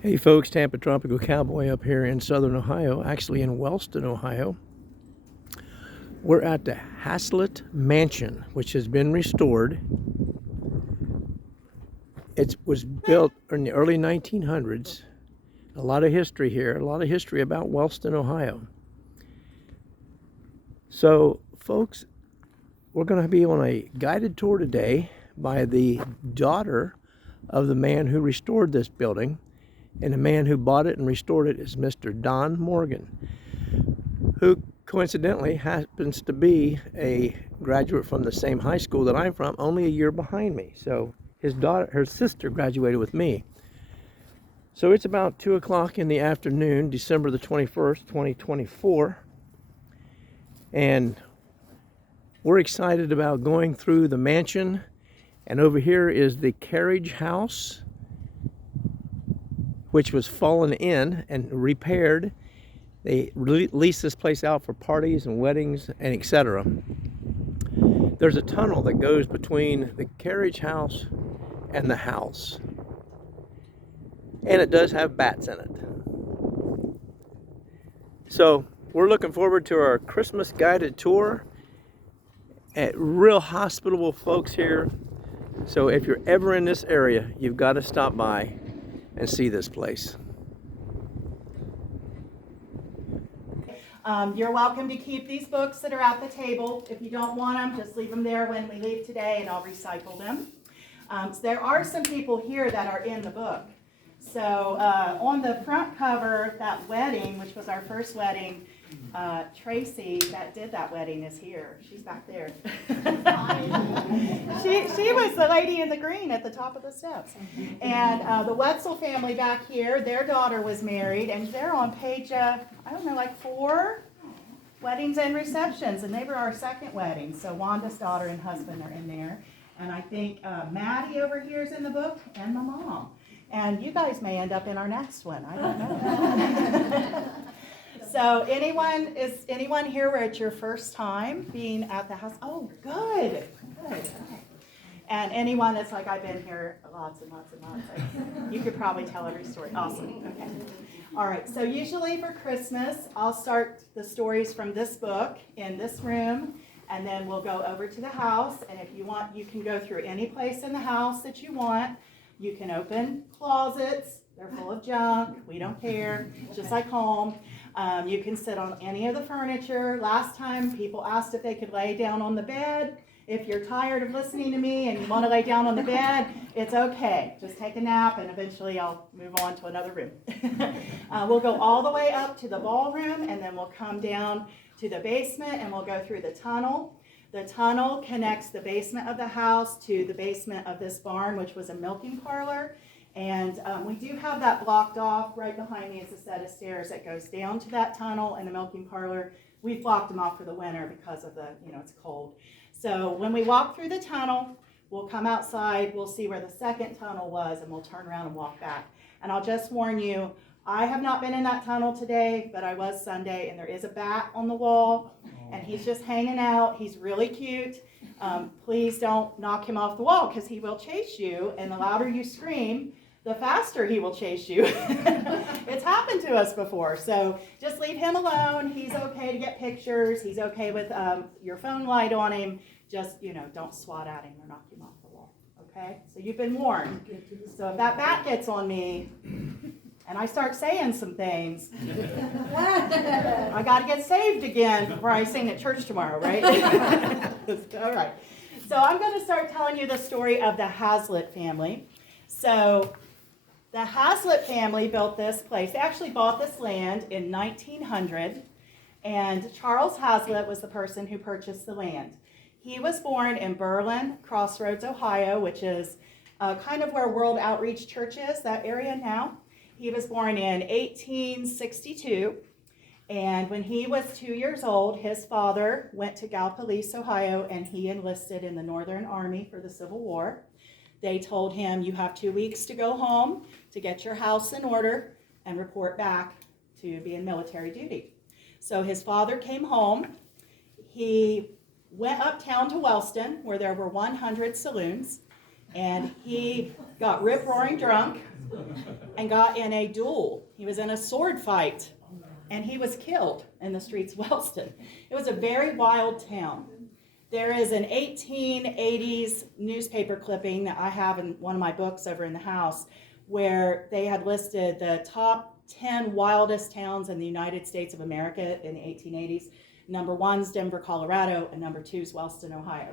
Hey folks, Tampa Tropical Cowboy up here in southern Ohio, actually in Wellston, Ohio. We're at the Haslett Mansion, which has been restored. It was built in the early 1900s. A lot of history here, a lot of history about Wellston, Ohio. So folks, we're going to be on a guided tour today by the daughter of the man who restored this building. And the man who bought it and restored it is Mr. Don Morgan, who coincidentally happens to be a graduate from the same high school that I'm from, only a year behind me. So her sister graduated with me. So it's about 2 o'clock in the afternoon, December the 21st, 2024. And we're excited about going through the mansion. And over here is the Carriage house, which was fallen in and repaired. They leased this place out for parties and weddings and etc. There's a tunnel that goes between the Carriage house and the house. And it does have bats in it. So we're looking forward to our Christmas guided tour. At real hospitable folks here. So if you're ever in this area, you've got to stop by and see this place. You're welcome to keep these books that are at the table. If you don't want them, just leave them there when we leave today and I'll recycle them. So there are some people here that are in the book. So on the front cover, that wedding, which was our first wedding, Tracy that did that wedding is here. She's back there. she was the lady in the green at the top of the steps. And the Wetzel family back here, their daughter was married, and they're on page, I don't know, like 4 weddings and receptions, and they were our second wedding. So Wanda's daughter and husband are in there. And I think Maddie over here is in the book, and my mom. And you guys may end up in our next one. I don't know. So anyone here where it's your first time being at the house? Oh, good. Okay. And anyone that's like, I've been here lots and lots and lots. You could probably tell every story. Awesome. Okay. All right. So usually for Christmas, I'll start the stories from this book in this room, and then we'll go over to the house. And if you want, you can go through any place in the house that you want. You can open closets. They're full of junk. We don't care. Just like home. You can sit on any of the furniture. Last time, people asked if they could lay down on the bed. If you're tired of listening to me and you want to lay down on the bed, it's okay. Just take a nap, and eventually I'll move on to another room. We'll go all the way up to the ballroom, and then we'll come down to the basement, and we'll go through the tunnel. The tunnel connects the basement of the house to the basement of this barn, which was a milking parlor. And we do have that blocked off. Right behind me is a set of stairs that goes down to that tunnel and the milking parlor. We've blocked them off for the winter because of the, it's cold. So when we walk through the tunnel, we'll come outside, we'll see where the second tunnel was, and we'll turn around and walk back. And I'll just warn you, I have not been in that tunnel today, but I was Sunday, and there is a bat on the wall, and he's just hanging out. He's really cute. Please don't knock him off the wall, because he will chase you, and the louder you scream, the faster he will chase you. It's happened to us before, so just leave him alone. He's okay to get pictures. He's okay with your phone light on him. Just, don't swat at him or knock him off the wall, okay? So you've been warned. So if that bat gets on me and I start saying some things, I got to get saved again before I sing at church tomorrow, right? All right. So I'm going to start telling you the story of the Haslett family. So the Haslett family built this place. They actually bought this land in 1900, and Charles Haslett was the person who purchased the land. He was born in Berlin, Crossroads, Ohio, which is kind of where World Outreach Church is, that area now. He was born in 1862, and when he was 2 years old, his father went to Gallipolis, Ohio, and he enlisted in the Northern Army for the Civil War. They told him, you have 2 weeks to go home to get your house in order and report back to be in military duty. So his father came home. He went uptown to Wellston, where there were 100 saloons, and he got rip-roaring drunk and got in a duel. He was in a sword fight, and he was killed in the streets of Wellston. It was a very wild town. There is an 1880s newspaper clipping that I have in one of my books over in the house where they had listed the top 10 wildest towns in the United States of America in the 1880s. Number 1's Denver, Colorado, and number 2's Wellston, Ohio.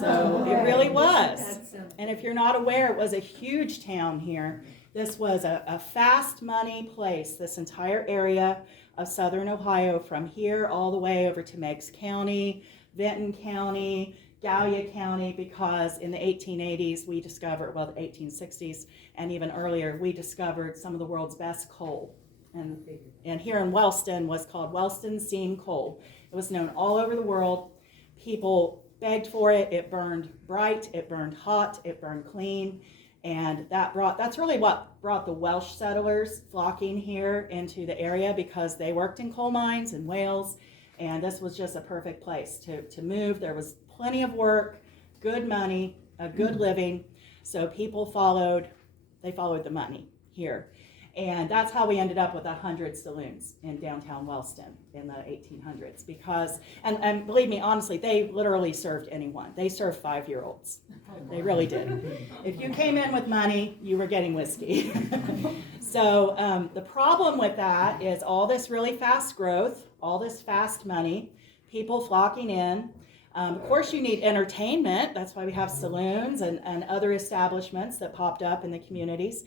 So it really was. And if you're not aware, it was a huge town here. This was a fast money place, this entire area of southern Ohio, from here all the way over to Meigs County, Vinton County, Gallia County, because in the 1880s we discovered, well, the 1860s and even earlier, we discovered some of the world's best coal. And here in Wellston was called Wellston Seam Coal. It was known all over the world. People begged for it. It burned bright, it burned hot, it burned clean. And that's really what brought the Welsh settlers flocking here into the area, because they worked in coal mines in Wales. And this was just a perfect place to move. There was plenty of work, good money, a good living. So people followed the money here. And that's how we ended up with 100 saloons in downtown Wellston in the 1800s. Because, and believe me, honestly, they literally served anyone. They served 5-year-olds. They really did. If you came in with money, you were getting whiskey. So the problem with that is all this really fast growth, all this fast money, people flocking in. Of course, you need entertainment. That's why we have saloons and other establishments that popped up in the communities.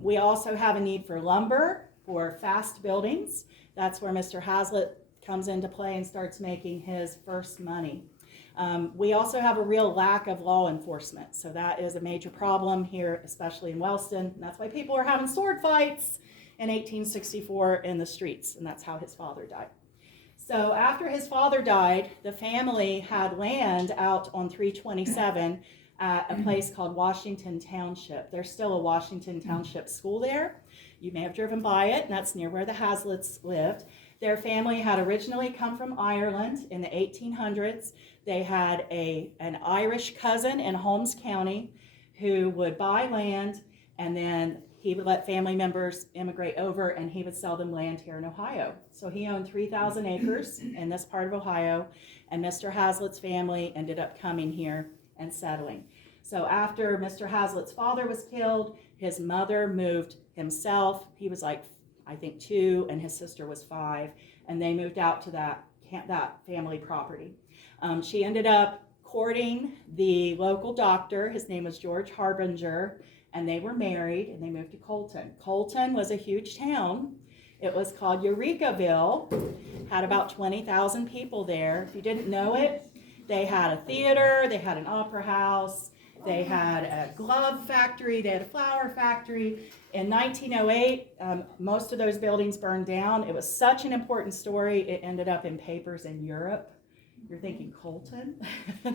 We also have a need for lumber, for fast buildings. That's where Mr. Haslett comes into play and starts making his first money. We also have a real lack of law enforcement. So that is a major problem here, especially in Wellston. And that's why people are having sword fights in 1864 in the streets. And that's how his father died. So after his father died, the family had land out on 327 at a place called Washington Township. There's still a Washington Township school there. You may have driven by it, and that's near where the Hasletts lived. Their family had originally come from Ireland in the 1800s. They had an Irish cousin in Holmes County who would buy land, and then he would let family members immigrate over, and he would sell them land here in Ohio. So he owned 3,000 acres in this part of Ohio, and Mr. Haslett's family ended up coming here and settling. So after Mr. Haslett's father was killed, his mother moved himself. He was like, I think 2, and his sister was 5, and they moved out to that family property. She ended up courting the local doctor. His name was George Harbinger, and they were married, and they moved to Colton. Colton was a huge town. It was called Eurekaville, had about 20,000 people there. If you didn't know it, they had a theater, they had an opera house, they had a glove factory, they had a flour factory. In 1908, most of those buildings burned down. It was such an important story, it ended up in papers in Europe. You're thinking, Colton?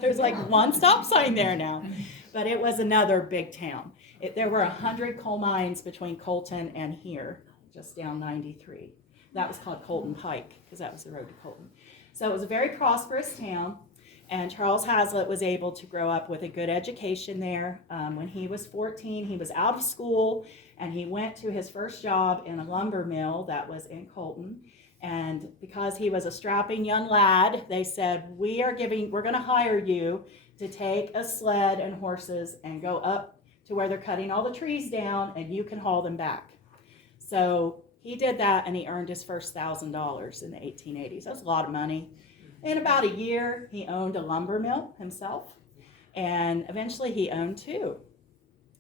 There's like one stop sign there now. But it was another big town. There were 100 coal mines between Colton and here, just down 93. That was called Colton Pike, because that was the road to Colton. So it was a very prosperous town. And Charles Haslett was able to grow up with a good education there. When he was 14, he was out of school, and he went to his first job in a lumber mill that was in Colton. And because he was a strapping young lad, they said, we're going to hire you to take a sled and horses and go up to where they're cutting all the trees down, and you can haul them back. So he did that, and he earned his first $1,000 in the 1880s. That's a lot of money. In about a year, he owned a lumber mill himself, and eventually he owned 2.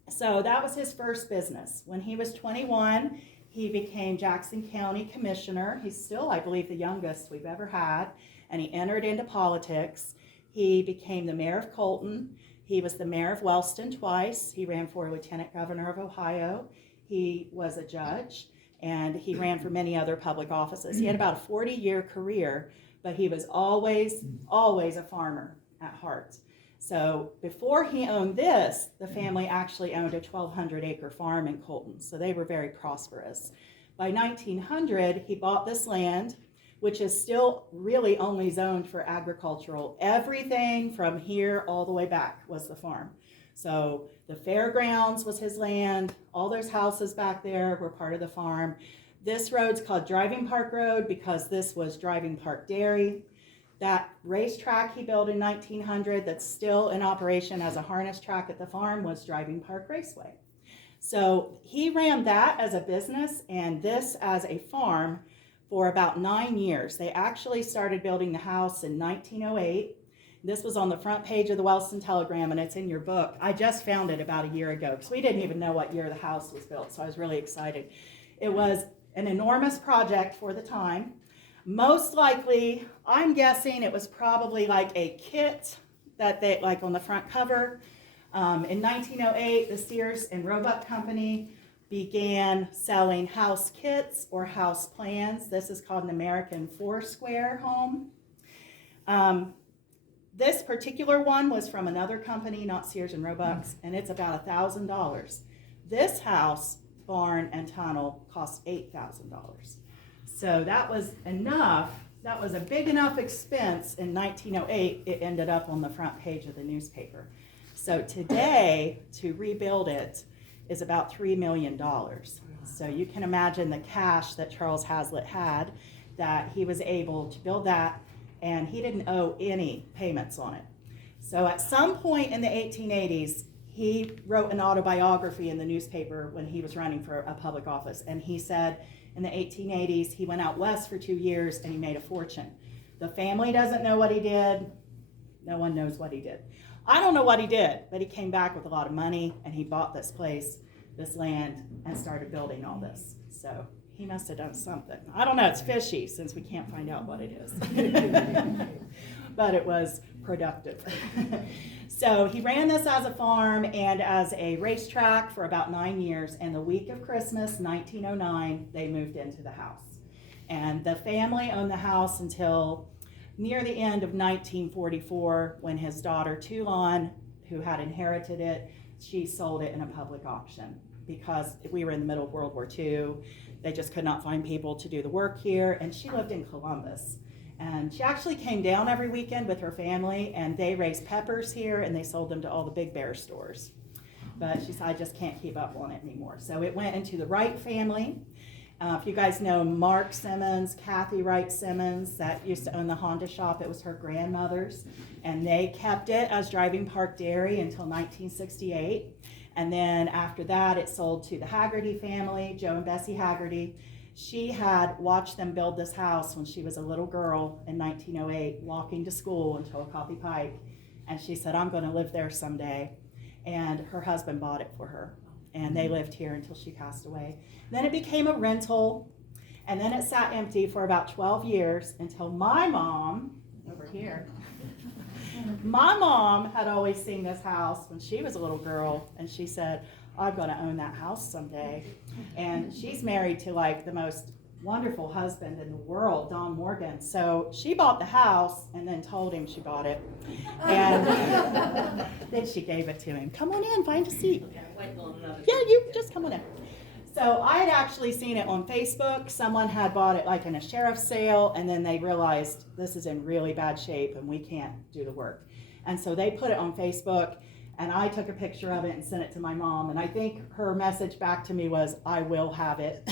So that was his first business. When he was 21, he became Jackson County Commissioner. He's still, I believe, the youngest we've ever had, and he entered into politics. He became the mayor of Colton. He was the mayor of Wellston twice. He ran for lieutenant governor of Ohio. He was a judge, and he ran for many other public offices. He had about a 40-year career, but he was always a farmer at heart. So before he owned this, the family actually owned a 1,200-acre farm in Colton, so they were very prosperous. By 1900, he bought this land, which is still really only zoned for agricultural. Everything from here all the way back was the farm. So the fairgrounds was his land. All those houses back there were part of the farm. This road's called Driving Park Road because this was Driving Park Dairy. That racetrack he built in 1900 that's still in operation as a harness track at the farm was Driving Park Raceway. So he ran that as a business and this as a farm for about 9 years. They actually started building the house in 1908. This was on the front page of the Wellston Telegram, and it's in your book. I just found it about a year ago because we didn't even know what year the house was built, so I was really excited. It was an enormous project for the time. Most likely, I'm guessing it was probably like a kit that they, like on the front cover. In 1908, the Sears and Roebuck Company began selling house kits or house plans. This is called an American four-square home. This particular one was from another company, not Sears and Roebuck's, and it's about $1,000. This house, barn, and tunnel cost $8,000. So that was enough. That was a big enough expense in 1908. It ended up on the front page of the newspaper. So today, to rebuild it is about $3 million. So you can imagine the cash that Charles Haslett had, that he was able to build that, and he didn't owe any payments on it. So at some point in the 1880s, he wrote an autobiography in the newspaper when he was running for a public office, and he said in the 1880s he went out west for 2 years and he made a fortune. The family doesn't know what he did. No one knows what he did. I don't know what he did, but he came back with a lot of money and he bought this place, this land, and started building all this. So he must have done something. I don't know, it's fishy since we can't find out what it is. But it was productive. So he ran this as a farm and as a racetrack for about 9 years, and the week of Christmas, 1909, they moved into the house. And the family owned the house until near the end of 1944, when his daughter Toulon, who had inherited it, she sold it in a public auction because we were in the middle of World War II. They just could not find people to do the work here, and she lived in Columbus. And she actually came down every weekend with her family, and they raised peppers here, and they sold them to all the Big Bear stores. But she said, I just can't keep up on it anymore. So it went into the Wright family. If you guys know Mark Simmons, Kathy Wright Simmons, that used to own the Honda shop, it was her grandmother's. And they kept it as Driving Park Dairy until 1968. And then after that, it sold to the Haggerty family, Joe and Bessie Haggerty. She had watched them build this house when she was a little girl in 1908, walking to school in Chillicothe Pike. And she said, I'm going to live there someday. And her husband bought it for her. And they lived here until she passed away. Then it became a rental, and then it sat empty for about 12 years until my mom, over here, my mom had always seen this house when she was a little girl, and she said, I'm going to own that house someday. And she's married to like the most wonderful husband in the world, Don Morgan. So she bought the house and then told him she bought it. And then she gave it to him. Come on in, find a seat. Yeah, you just come on in. So I had actually seen it on Facebook. Someone had bought it like in a sheriff's sale, and then they realized this is in really bad shape and we can't do the work. And so they put it on Facebook, and I took a picture of it and sent it to my mom. And I think her message back to me was, I will have it.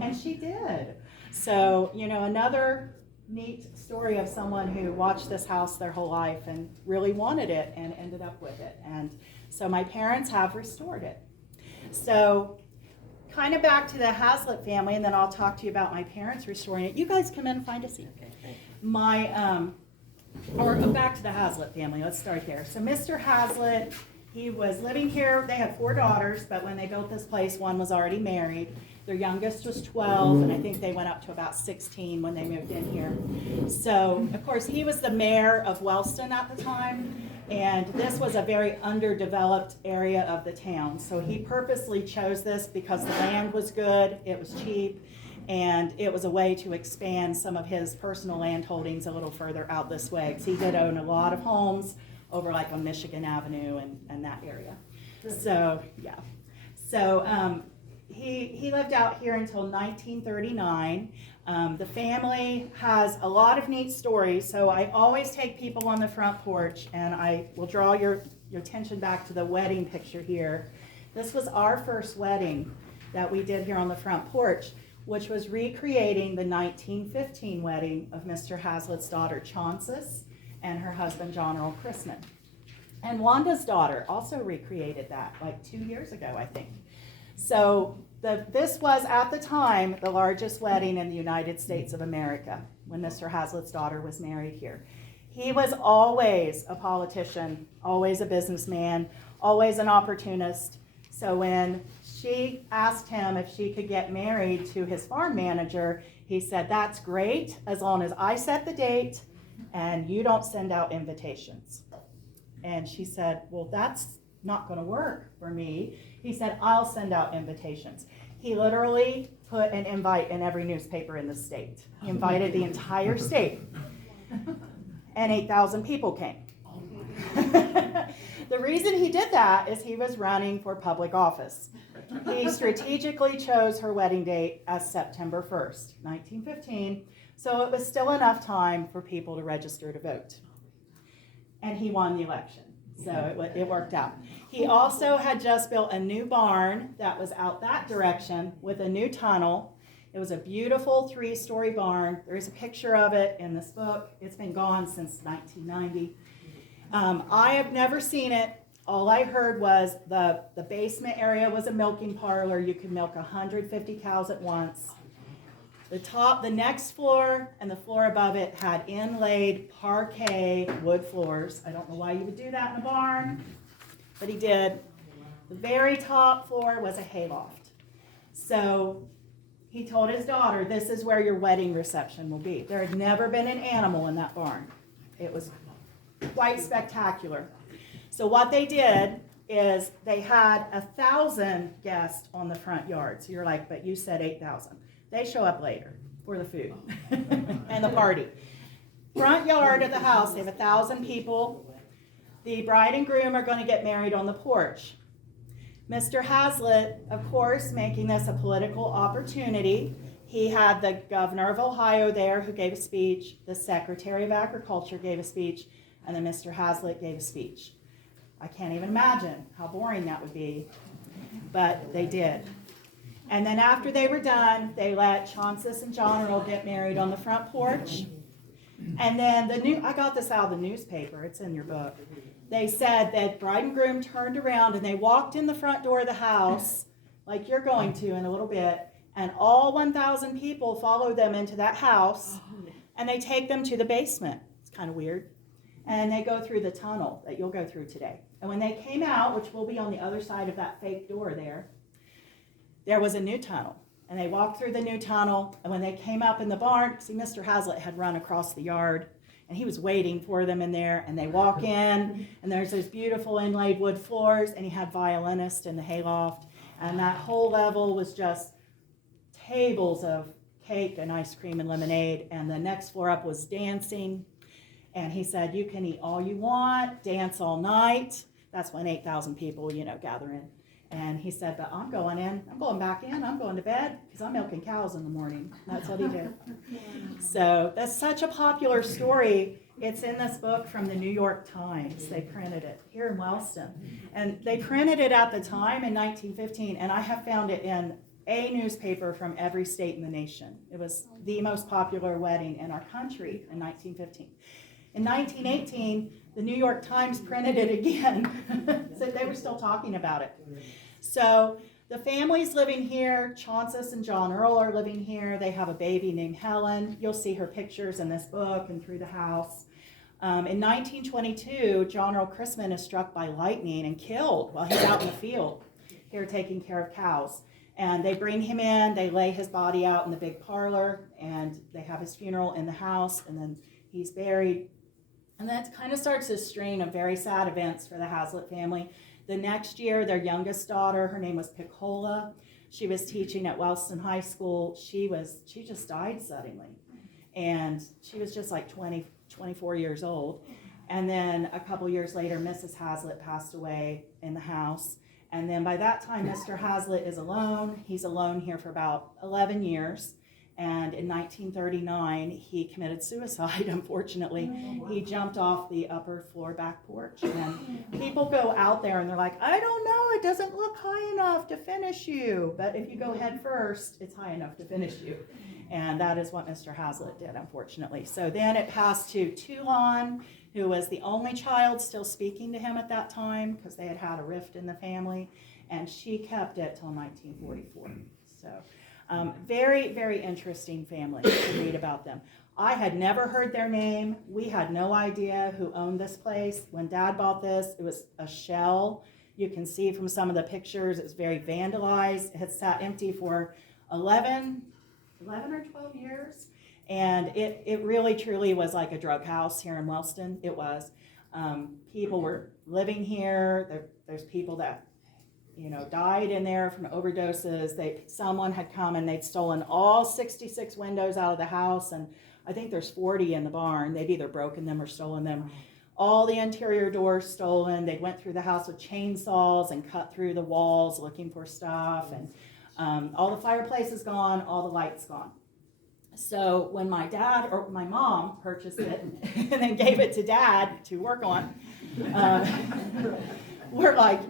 And she did. So, you know, another neat story of someone who watched this house their whole life and really wanted it and ended up with it. And so my parents have restored it. So kind of back to the Haslett family, and then I'll talk to you about my parents restoring it. You guys come in and find a seat. Back to the Haslett family. Let's start there. So Mr. Haslett, he was living here. They had 4 daughters, but when they built this place, one was already married. Their youngest was 12, and I think they went up to about 16 when they moved in here. So, of course, he was the mayor of Wellston at the time, and this was a very underdeveloped area of the town. So he purposely chose this because the land was good, it was cheap, and it was a way to expand some of his personal land holdings a little further out this way. Because he did own a lot of homes over like on Michigan Avenue and that area. So, yeah. So he lived out here until 1939. The family has a lot of neat stories, so I always take people on the front porch, and I will draw your your attention back to the wedding picture here. This was our first wedding that we did here on the front porch, which was recreating the 1915 wedding of Mr. Haslett's daughter, Chaunces, and her husband, John Earl Chrisman. And Wanda's daughter also recreated that like 2 years ago, I think. So this was, at the time, the largest wedding in the United States of America when Mr. Haslett's daughter was married here. He was always a politician, always a businessman, always an opportunist. So when she asked him if she could get married to his farm manager, he said, "That's great, as long as I set the date and you don't send out invitations." And she said, "Well, that's not going to work for me." He said, "I'll send out invitations." He literally put an invite in every newspaper in the state. He invited the entire state. And 8,000 people came. The reason he did that is he was running for public office. He strategically chose her wedding date as September 1st, 1915, so it was still enough time for people to register to vote. And he won the election, so it worked out. He also had just built a new barn that was out that direction with a new tunnel. It was a beautiful 3-story barn. There's a picture of it in this book. It's been gone since 1990. I have never seen it. All I heard was the basement area was a milking parlor. You could milk 150 cows at once. The next floor and the floor above it had inlaid parquet wood floors. I don't know why you would do that in a barn, but he did. The very top floor was a hayloft. So he told his daughter, "This is where your wedding reception will be." There had never been an animal in that barn. It was quite spectacular. So what they did is they had 1,000 guests on the front yard. So you're like, "But you said 8,000. They show up later for the food and the party. Front yard of the house, they have 1,000 people. The bride and groom are going to get married on the porch. Mr. Haslett, of course, making this a political opportunity. He had the governor of Ohio there who gave a speech, the secretary of agriculture gave a speech, and then Mr. Haslett gave a speech. I can't even imagine how boring that would be, but they did. And then after they were done, they let Chaunces and John Earl get married on the front porch. And then I got this out of the newspaper, it's in your book. They said that bride and groom turned around and they walked in the front door of the house, like you're going to in a little bit, and all 1,000 people follow them into that house, and they take them to the basement. It's kind of weird. And they go through the tunnel that you'll go through today. And when they came out, which will be on the other side of that fake door there was a new tunnel. And they walked through the new tunnel, and when they came up in the barn, see, Mr. Haslett had run across the yard, and he was waiting for them in there, and they walk in, and there's those beautiful inlaid wood floors, and he had violinists in the hayloft, and that whole level was just tables of cake and ice cream and lemonade, and the next floor up was dancing, and he said, "You can eat all you want, dance all night." That's when 8,000 people, gather in. And he said, "But I'm going back in, I'm going to bed, because I'm milking cows in the morning." That's what he did. So that's such a popular story. It's in this book from the New York Times. They printed it here in Wellston. And they printed it at the time in 1915, and I have found it in a newspaper from every state in the nation. It was the most popular wedding in our country in 1915. In 1918, the New York Times printed it again. So they were still talking about it. So the family's living here. Chaunces and John Earl are living here. They have a baby named Helen. You'll see her pictures in this book and through the house. In 1922, John Earl Chrisman is struck by lightning and killed while he's out in the field here taking care of cows. And they bring him in, they lay his body out in the big parlor, and they have his funeral in the house, and then he's buried. And that kind of starts this string of very sad events for the Haslett family. The next year, their youngest daughter, her name was Piccola. She was teaching at Wellston High School. She just died suddenly. And she was just like 24 years old. And then a couple years later, Mrs. Haslett passed away in the house. And then by that time, Mr. Haslett is alone. He's alone here for about 11 years. And in 1939, he committed suicide, unfortunately. He jumped off the upper floor back porch. And people go out there and they're like, I don't know, it doesn't look high enough to finish you. But if you go head first, it's high enough to finish you. And that is what Mr. Haslett did, unfortunately. So then it passed to Toulon, who was the only child still speaking to him at that time, because they had had a rift in the family. And she kept it till 1944. So. Very, very interesting family to read about them. I had never heard their name. We had no idea who owned this place. When Dad bought this, it was a shell. You can see from some of the pictures, it's very vandalized. It had sat empty for 11 or 12 years. And it really, truly was like a drug house here in Wellston. It was. People were living here. There's people that died in there from overdoses. Someone had come and they'd stolen all 66 windows out of the house, and I think there's 40 in the barn. They'd either broken them or stolen them. All the interior doors stolen. They went through the house with chainsaws and cut through the walls looking for stuff, and all the fireplace is gone, all the lights gone. So when my mom purchased it and then gave it to Dad to work on, we're like,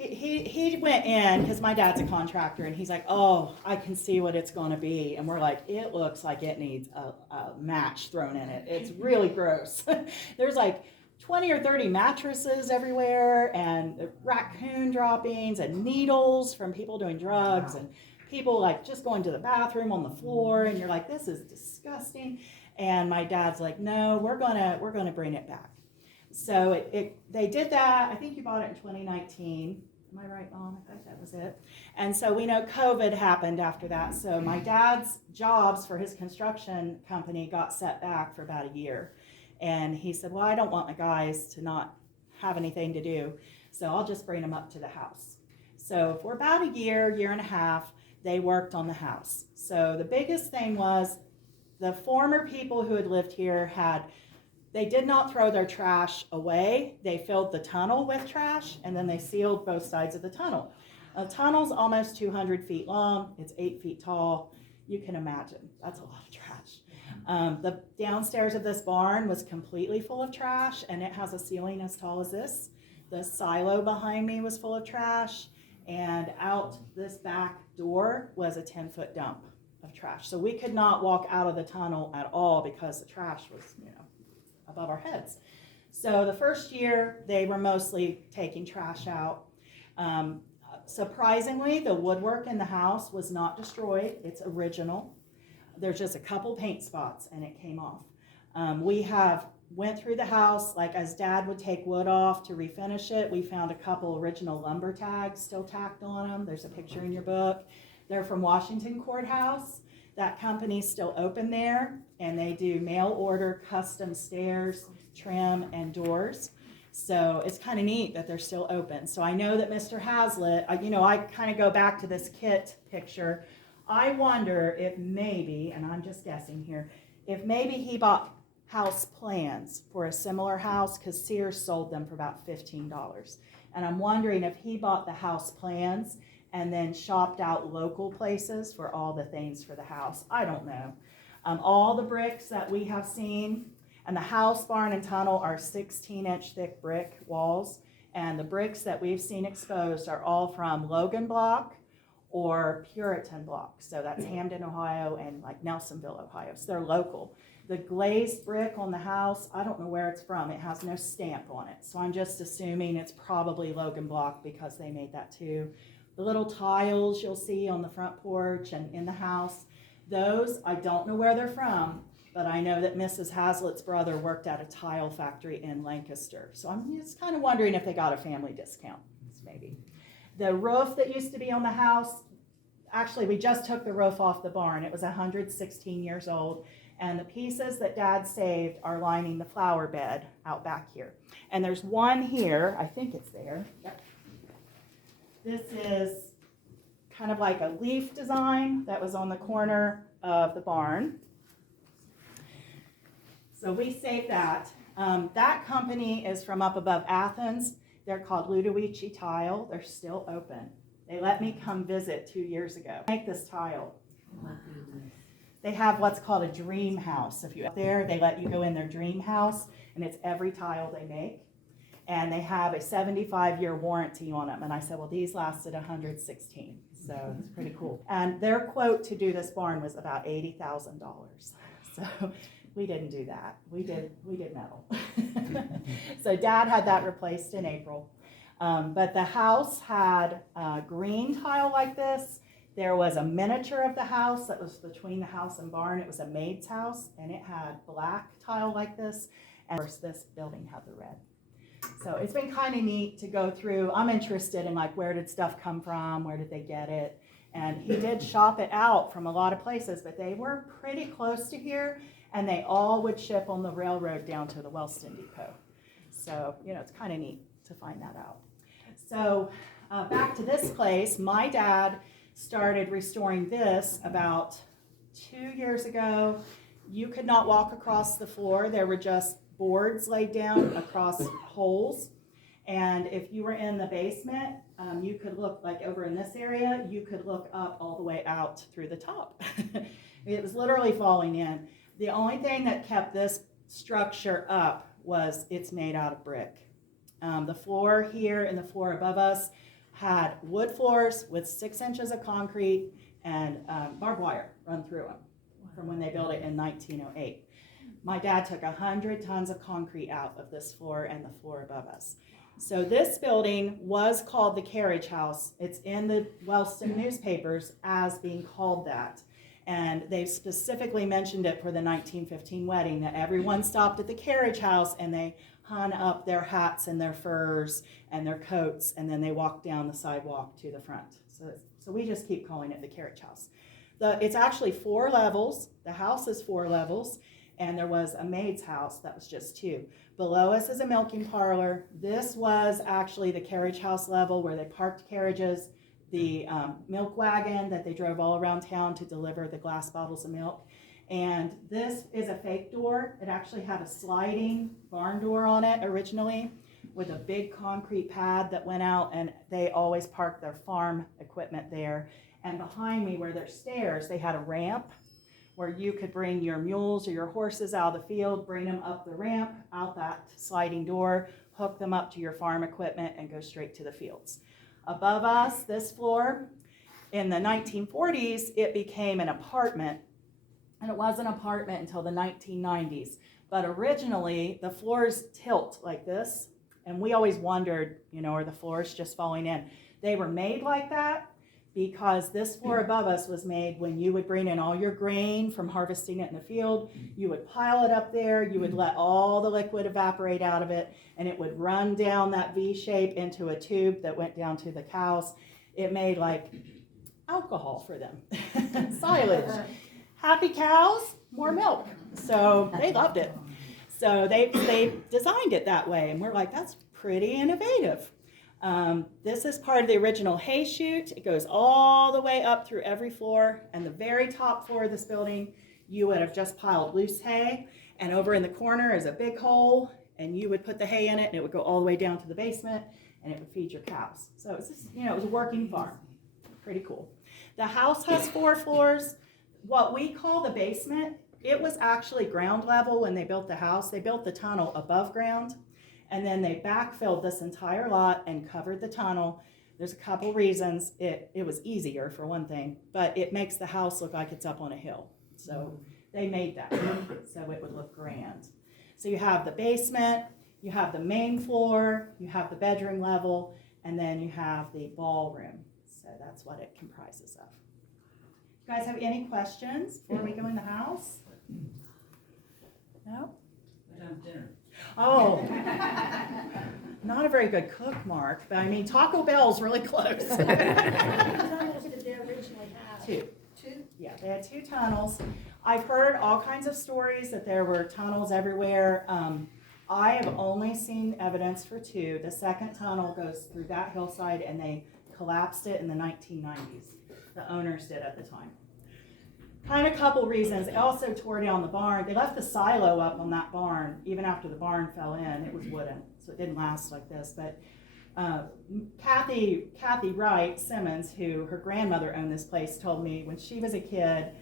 he went in, because my dad's a contractor, and he's like, oh, I can see what it's going to be. And we're like, it looks like it needs a match thrown in it. It's really gross. There's like 20 or 30 mattresses everywhere, and raccoon droppings and needles from people doing drugs, and people like just going to the bathroom on the floor, and you're like, this is disgusting. And my dad's like, no, we're gonna bring it back. So they did that. I think you bought it in 2019. Am I right, Mom? I think that was it. And so we know COVID happened after that. So my dad's jobs for his construction company got set back for about a year. And he said, well, I don't want my guys to not have anything to do, so I'll just bring them up to the house. So for about a year and a half, they worked on the house. So the biggest thing was the former people who had lived here they did not throw their trash away. They filled the tunnel with trash, and then they sealed both sides of the tunnel. A tunnel's almost 200 feet long. It's 8 feet tall. You can imagine. That's a lot of trash. The downstairs of this barn was completely full of trash, and it has a ceiling as tall as this. The silo behind me was full of trash, and out this back door was a 10-foot dump of trash. So we could not walk out of the tunnel at all because the trash was, above our heads. So the first year, they were mostly taking trash out. Surprisingly, the woodwork in the house was not destroyed. It's original. There's just a couple paint spots, and it came off. We went through the house, like as Dad would take wood off to refinish it, we found a couple original lumber tags still tacked on them. There's a picture in your book. They're from Washington Courthouse. That company's still open there, and they do mail order custom stairs, trim, and doors. So it's kind of neat that they're still open. So I know that Mr. Haslett, I kind of go back to this kit picture. I wonder if maybe, and I'm just guessing here, if maybe he bought house plans for a similar house, because Sears sold them for about $15. And I'm wondering if he bought the house plans and then shopped out local places for all the things for the house. I don't know. All the bricks that we have seen, and the house, barn, and tunnel are 16-inch thick brick walls, and the bricks that we've seen exposed are all from Logan block or Puritan block. So that's Hamden, Ohio, and like Nelsonville, Ohio. So they're local. The glazed brick on the house, I don't know where it's from. It has no stamp on it. So I'm just assuming it's probably Logan block because they made that too. The little tiles you'll see on the front porch and in the house, those, I don't know where they're from, but I know that Mrs. Haslett's brother worked at a tile factory in Lancaster. So I'm just kind of wondering if they got a family discount, maybe. The roof that used to be on the house, actually we just took the roof off the barn. It was 116 years old. And the pieces that Dad saved are lining the flower bed out back here. And there's one here, I think it's there. Yep. This is kind of like a leaf design that was on the corner of the barn. So we saved that. That company is from up above Athens. They're called Ludovici Tile. They're still open. They let me come visit 2 years ago. Make this tile. They have what's called a dream house. If you're up there, they let you go in their dream house, and it's every tile they make. And they have a 75-year warranty on them. And I said, well, these lasted 116. So it's pretty cool. And their quote to do this barn was about $80,000. So we didn't do that. We did metal. So Dad had that replaced in April. But the house had green tile like this. There was a miniature of the house that was between the house and barn. It was a maid's house, and it had black tile like this. And of course, this building had the red. So it's been kind of neat to go through. I'm interested in like, where did stuff come from? Where did they get it? And he did shop it out from a lot of places, but they were pretty close to here, and they all would ship on the railroad down to the Wellston depot. So, you know, it's kind of neat to find that out. So back to this place, my dad started restoring this about 2 years ago. You could not walk across the floor. There were just boards laid down across holes. And if you were in the basement, you could look, like over in this area, you could look up all the way out through the top. It was literally falling in. The only thing that kept this structure up was it's made out of brick. The floor here and the floor above us had wood floors with 6 inches of concrete and barbed wire run through them from when they built it in 1908. My dad took 100 tons of concrete out of this floor and the floor above us. So this building was called the Carriage House. It's in the Wellston newspapers as being called that. And they specifically mentioned it for the 1915 wedding, that everyone stopped at the Carriage House and they hung up their hats and their furs and their coats, and then they walked down the sidewalk to the front. So we just keep calling it the Carriage House. It's actually 4 levels. The house is 4 levels. And there was a maid's house that was just 2. Below us is a milking parlor. This was actually the carriage house level where they parked carriages, the milk wagon that they drove all around town to deliver the glass bottles of milk. And this is a fake door. It actually had a sliding barn door on it originally with a big concrete pad that went out, and they always parked their farm equipment there. And behind me where there's stairs, they had a ramp where you could bring your mules or your horses out of the field, bring them up the ramp, out that sliding door, hook them up to your farm equipment, and go straight to the fields. Above us, this floor, in the 1940s, it became an apartment, and it was an apartment until the 1990s. But originally, the floors tilt like this, and we always wondered, you know, are the floors just falling in? They were made like that because this floor above us was made when you would bring in all your grain from harvesting it in the field. You would pile it up there, you would let all the liquid evaporate out of it, and it would run down that V shape into a tube that went down to the cows. It made like alcohol for them, silage. Happy cows, more milk. So they loved it. So they designed it that way, and we're like, that's pretty innovative. This is part of the original hay chute. It goes all the way up through every floor, and the very top floor of this building, you would have just piled loose hay, and over in the corner is a big hole, and you would put the hay in it, and it would go all the way down to the basement, and it would feed your cows. So it was just, you know, it was a working farm. Pretty cool. The house has 4 floors. What we call the basement, it was actually ground level when they built the house. They built the tunnel above ground, and then they backfilled this entire lot and covered the tunnel. There's a couple reasons. It was easier, for one thing, but it makes the house look like it's up on a hill. So they made that so it would look grand. So you have the basement, you have the main floor, you have the bedroom level, and then you have the ballroom. So that's what it comprises of. You guys have any questions before we go in the house? No? What time's dinner? Oh, not a very good cook, Mark, but I mean, Taco Bell's really close. How many tunnels did they originally have? 2. 2? Yeah, they had 2 tunnels. I've heard all kinds of stories that there were tunnels everywhere. I have only seen evidence for 2. The second tunnel goes through that hillside, and they collapsed it in the 1990s. The owners did at the time. Kind of a couple reasons. They also tore down the barn. They left the silo up on that barn even after the barn fell in. It was wooden, so it didn't last like this. But Kathy Wright Simmons, who her grandmother owned this place, told me when she was a kid,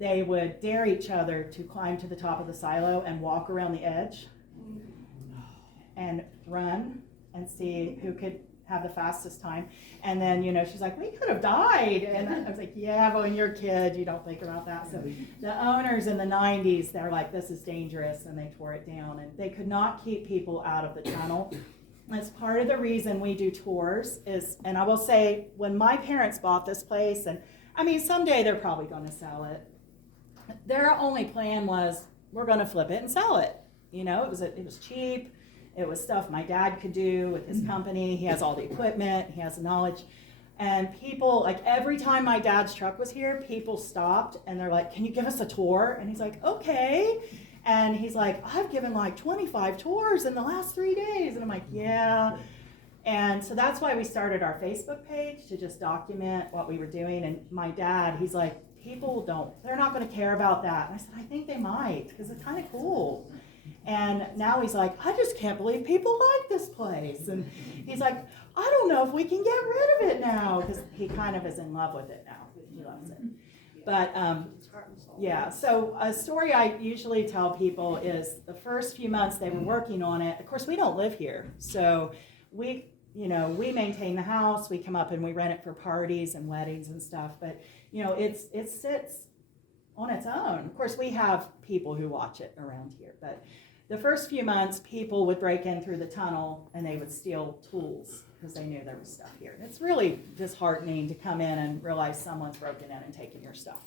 they would dare each other to climb to the top of the silo and walk around the edge and run and see who could have the fastest time. And then, you know, she's like, we could have died. And I was like, yeah, but when you're a kid, you don't think about that. So the owners in the 90s, they're like, this is dangerous, and they tore it down. And they could not keep people out of the tunnel. That's part of the reason we do tours is, and I will say, when my parents bought this place, and I mean, someday they're probably going to sell it. Their only plan was, we're going to flip it and sell it. You know, it was cheap. It was stuff my dad could do with his company. He has all the equipment. He has the knowledge. And people, like every time my dad's truck was here, people stopped and they're like, can you give us a tour? And he's like, okay. And he's like, I've given like 25 tours in the last 3 days. And I'm like, yeah. And so that's why we started our Facebook page, to just document what we were doing. And my dad, he's like, they're not going to care about that. And I said, I think they might, because it's kind of cool. And now he's like, I just can't believe people like this place. And he's like, I don't know if we can get rid of it now, because he kind of is in love with it now. He loves it. But yeah, so a story I usually tell people is the first few months they were working on it. Of course, we don't live here, so we maintain the house. We come up and we rent it for parties and weddings and stuff. But you know, it sits on its own. Of course, we have people who watch it around here, but the first few months, people would break in through the tunnel and they would steal tools because they knew there was stuff here. And it's really disheartening to come in and realize someone's broken in and taken your stuff.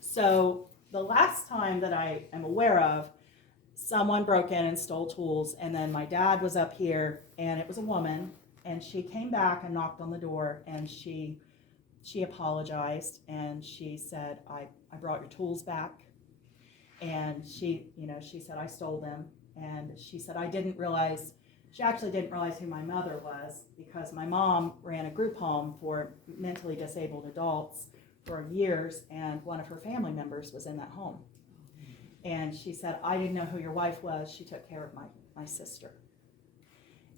So the last time that I am aware of, someone broke in and stole tools, and then my dad was up here, and it was a woman, and she came back and knocked on the door, and she apologized, and she said, I brought your tools back. And she said, I stole them. And she said, she actually didn't realize who my mother was, because my mom ran a group home for mentally disabled adults for years, and one of her family members was in that home. And she said, I didn't know who your wife was. She took care of my sister.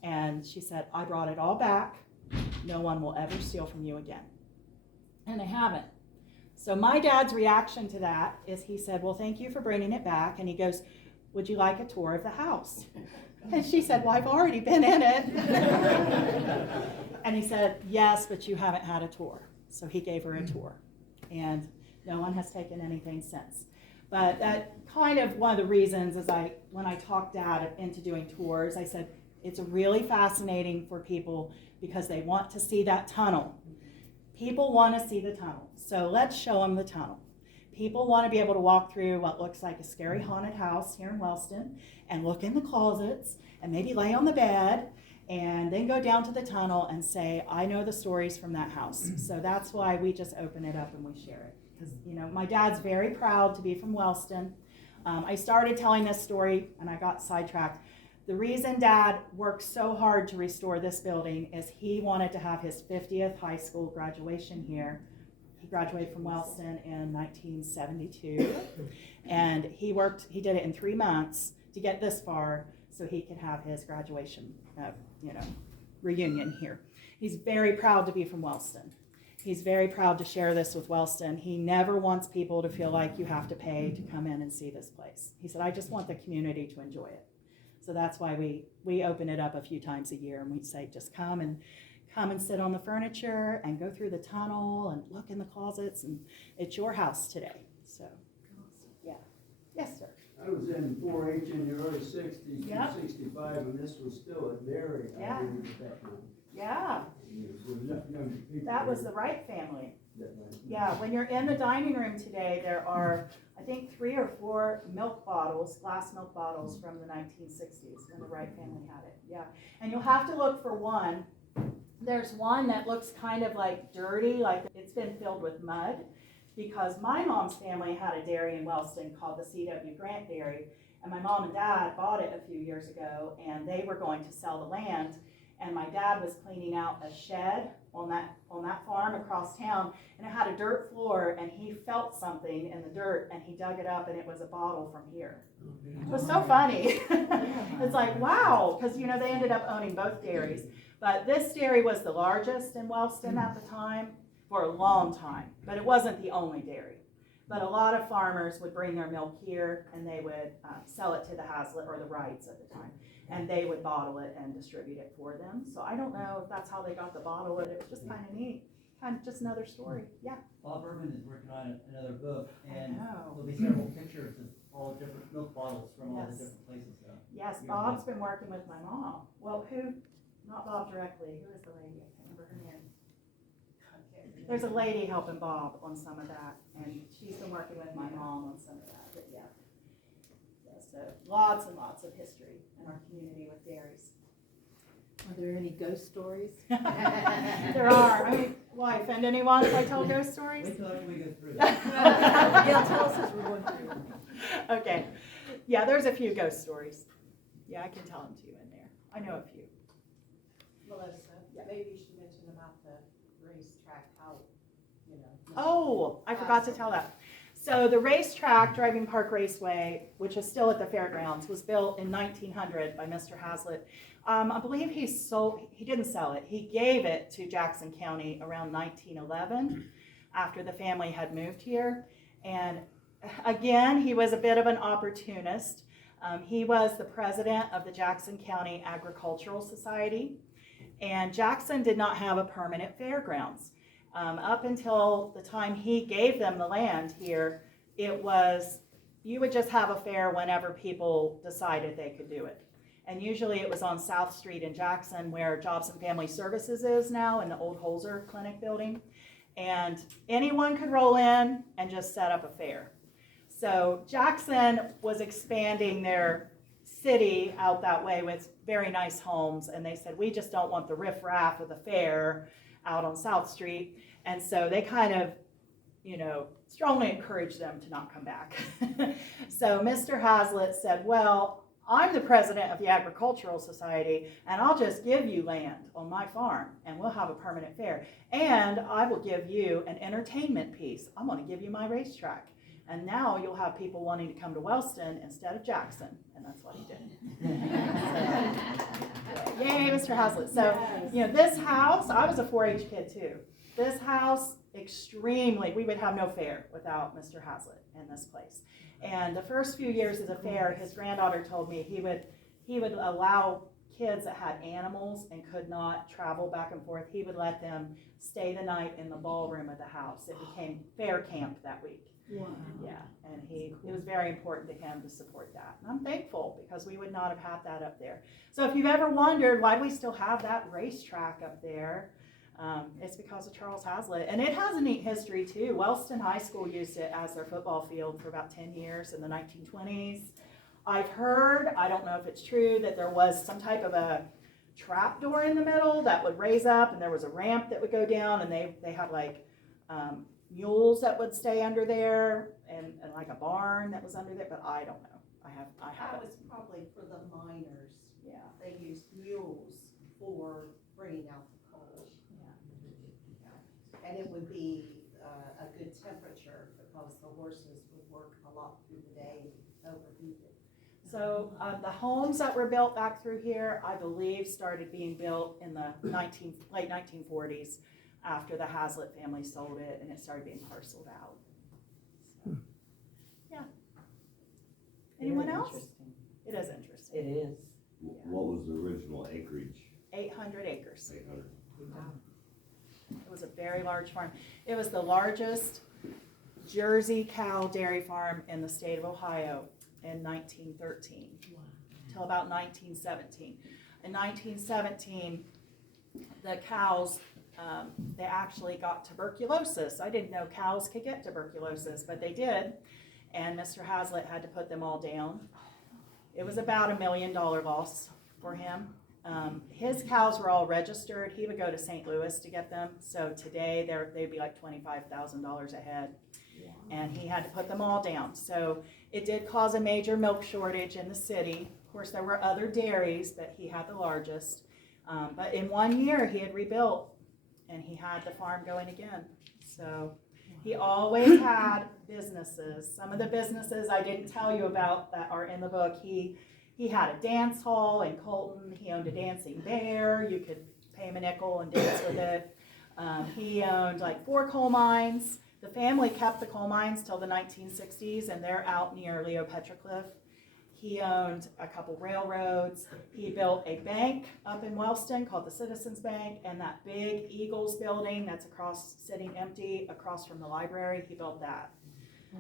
And she said, I brought it all back. No one will ever steal from you again. And they haven't. So my dad's reaction to that is, he said, well, thank you for bringing it back. And he goes, would you like a tour of the house? And she said, well, I've already been in it. And he said, yes, but you haven't had a tour. So he gave her a tour. And no one has taken anything since. But that kind of one of the reasons is when I talked Dad into doing tours, I said, it's really fascinating for people because they want to see that tunnel. People want to see the tunnel. So let's show them the tunnel. People want to be able to walk through what looks like a scary haunted house here in Wellston and look in the closets and maybe lay on the bed and then go down to the tunnel and say, I know the stories from that house. So that's why we just open it up and we share it. Because, you know, my dad's very proud to be from Wellston. I started telling this story and I got sidetracked. The reason Dad worked so hard to restore this building is he wanted to have his 50th high school graduation here. He graduated from Wellston in 1972, and he did it in 3 months to get this far so he could have his graduation, reunion here. He's very proud to be from Wellston. He's very proud to share this with Wellston. He never wants people to feel like you have to pay to come in and see this place. He said, I just want the community to enjoy it. So that's why we open it up a few times a year, and we say, just come and sit on the furniture and go through the tunnel and look in the closets, and it's your house today. So, yeah. Yes, sir. I was in 4-H in the early 60s, Yep. 65, and this was still a dairy. Yeah. I believe, at that time. Yeah, So young people that was the Wright family. that night. Yeah, when you're in the dining room today, there are, I think, 3 or 4 milk bottles, glass milk bottles from the 1960s when the Wright family had it. Yeah, and you'll have to look for one. There's one that looks kind of like dirty, like it's been filled with mud, because my mom's family had a dairy in Wellston called the C.W. Grant Dairy, and my mom and dad bought it a few years ago, and they were going to sell the land, and my dad was cleaning out a shed on that farm across town, and it had a dirt floor, and he felt something in the dirt, and he dug it up, and it was a bottle from here. It was so funny. It's like, wow, because, you know, they ended up owning both dairies. But this dairy was the largest in Wellston at the time for a long time, but it wasn't the only dairy. But a lot of farmers would bring their milk here and they would sell it to the Haslett or the Wrights at the time. And they would bottle it and distribute it for them. So I don't know if that's how they got the bottle, but it was just kind of neat. Kind of just another story. Yeah. Bob Urban is working on another book, and know. there'll be several pictures of all different milk bottles from all the Yes. different places. So. Yes, Bob's been working with my mom. Well, not Bob directly. Who is the lady? I can't remember her name. There's a lady helping Bob on some of that, and she's been working with my mom on some of that, but yeah. So lots and lots of history in our community with dairies. Are there any ghost stories? There are. I mean, why, offend anyone if I tell ghost stories? Wait till after we go through. Yeah, tell us as we're going through. Okay. Yeah, there's a few ghost stories. Yeah, I can tell them to you in there. I know a few. Melissa, maybe you should mention about the racetrack, how, you know. Oh, I forgot to tell that. So the racetrack, Driving Park Raceway, which is still at the fairgrounds, was built in 1900 by Mr. Haslett. I believe he didn't sell it. He gave it to Jackson County around 1911 after the family had moved here. And again, he was a bit of an opportunist. He was the president of the Jackson County Agricultural Society. And Jackson did not have a permanent fairgrounds. Up until the time he gave them the land here, you would just have a fair whenever people decided they could do it. And usually it was on South Street in Jackson where Jobs and Family Services is now in the old Holzer Clinic building. And anyone could roll in and just set up a fair. So Jackson was expanding their city out that way with very nice homes, and they said, we just don't want the riffraff of the fair out on South Street. And so they kind of, strongly encouraged them to not come back. So Mr. Haslett said, well, I'm the president of the Agricultural Society, and I'll just give you land on my farm, and we'll have a permanent fair. And I will give you an entertainment piece. I'm going to give you my racetrack. And now you'll have people wanting to come to Wellston instead of Jackson. And that's what he did. So, yay, Mr. Haslett. So, this house, I was a 4-H kid too. This house, we would have no fair without Mr. Haslett in this place. And the first few years of the fair, his granddaughter told me he would allow kids that had animals and could not travel back and forth. He would let them stay the night in the ballroom of the house. It became fair camp that week. Wow. Yeah, and it was very important to him to support that. And I'm thankful because we would not have had that up there. So if you've ever wondered why we still have that racetrack up there, it's because of Charles Haslett. And it has a neat history too. Wellston High School used it as their football field for about 10 years in the 1920s. I've heard, I don't know if it's true, that there was some type of a trap door in the middle that would raise up, and there was a ramp that would go down, and they had like mules that would stay under there, and like a barn that was under there, but I don't know. I That haven't. was probably for the miners. Yeah. They used mules for bringing out the coal. And it would be a good temperature because the horses would work a lot through the day, overheated. So the homes that were built back through here, I believe, started being built in the late 1940s after the Haslett family sold it, and it started being parceled out. So, yeah. Anyone else? It is interesting. It is. What was the original acreage? 800 acres. 800. It was a very large farm. It was the largest Jersey cow dairy farm in the state of Ohio in 1913 until about 1917. In 1917, the cows, they actually got tuberculosis. I didn't know cows could get tuberculosis, but they did. And Mr. Haslett had to put them all down. It was about $1 million loss for him. His cows were all registered. He would go to St. Louis to get them. So today they'd be like $25,000 a head. And he had to put them all down. So it did cause a major milk shortage in the city. Of course, there were other dairies, but he had the largest. But in 1 year, he had rebuilt, and he had the farm going again. So he always had businesses. Some of the businesses I didn't tell you about that are in the book. He had a dance hall in Colton. He owned a dancing bear. You could pay him a nickel and dance with it. He owned like 4 coal mines. The family kept the coal mines till the 1960s, and they're out near Leo Petroglyph. He owned a couple railroads. He built a bank up in Wellston called the Citizens Bank, and that big Eagles building that's sitting empty across from the library, he built that.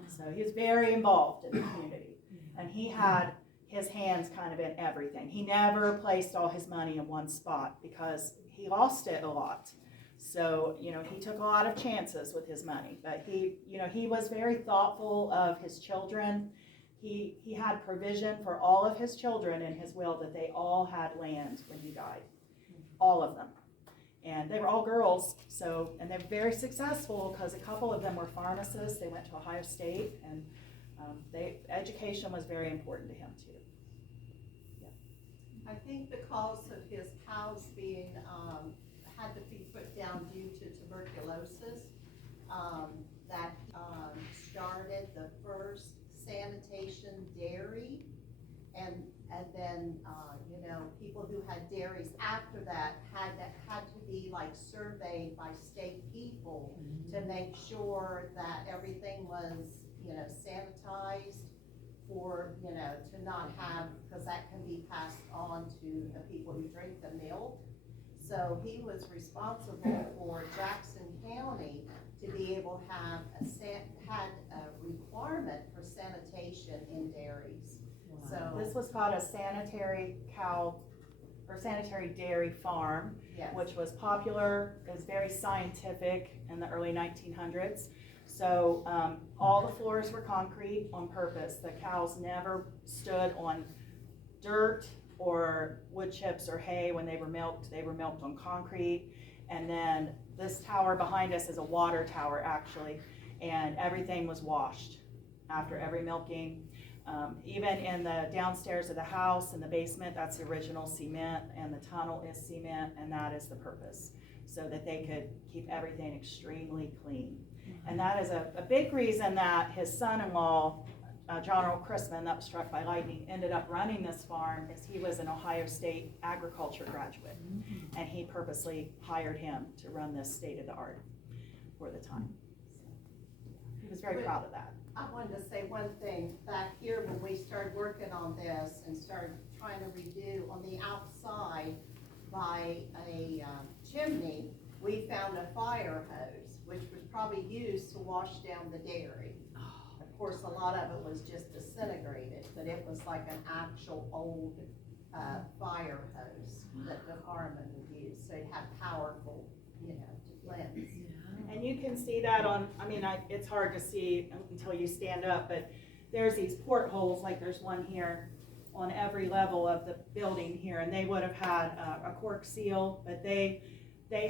So he was very involved in the community, and he had his hands kind of in everything. He never placed all his money in one spot because he lost it a lot. So, he took a lot of chances with his money, but he was very thoughtful of his children. He had provision for all of his children in his will that they all had land when he died. All of them. And they were all girls, and they're very successful because a couple of them were pharmacists. They went to Ohio State, and education was very important to him too. I think because of his cows being, had to be put down due to tuberculosis, that started the first sanitation dairy, and then people who had dairies after that had to be like surveyed by state people to make sure that everything was sanitized for to not have, because that can be passed on to the people who drink the milk. So he was responsible for Jackson County to be able to have had a requirement for sanitation in dairies. So This was called a sanitary sanitary dairy farm, yes. which was popular. It was very scientific in the early 1900s. So all the floors were concrete on purpose. The cows never stood on dirt or wood chips or hay when they were milked. They were milked on concrete. And then this tower behind us is a water tower, actually, and everything was washed after every milking. Even in the downstairs of the house, in the basement, that's the original cement, and the tunnel is cement, and that is the purpose, so that they could keep everything extremely clean. And that is a big reason that his son-in-law, John Earl Chrisman, that was struck by lightning, ended up running this farm, is he was an Ohio State agriculture graduate, and he purposely hired him to run this state-of-the-art for the time. So, he was very proud of that. I wanted to say one thing. Back here, when we started working on this and started trying to redo on the outside by a chimney, we found a fire hose, which was probably used to wash down the dairy. Of course, a lot of it was just disintegrated, but it was like an actual old fire hose that the firemen would use. So it had powerful, to cleanse. And you can see that on, it's hard to see until you stand up, but there's these portholes, like there's one here on every level of the building here, and they would have had a cork seal, but they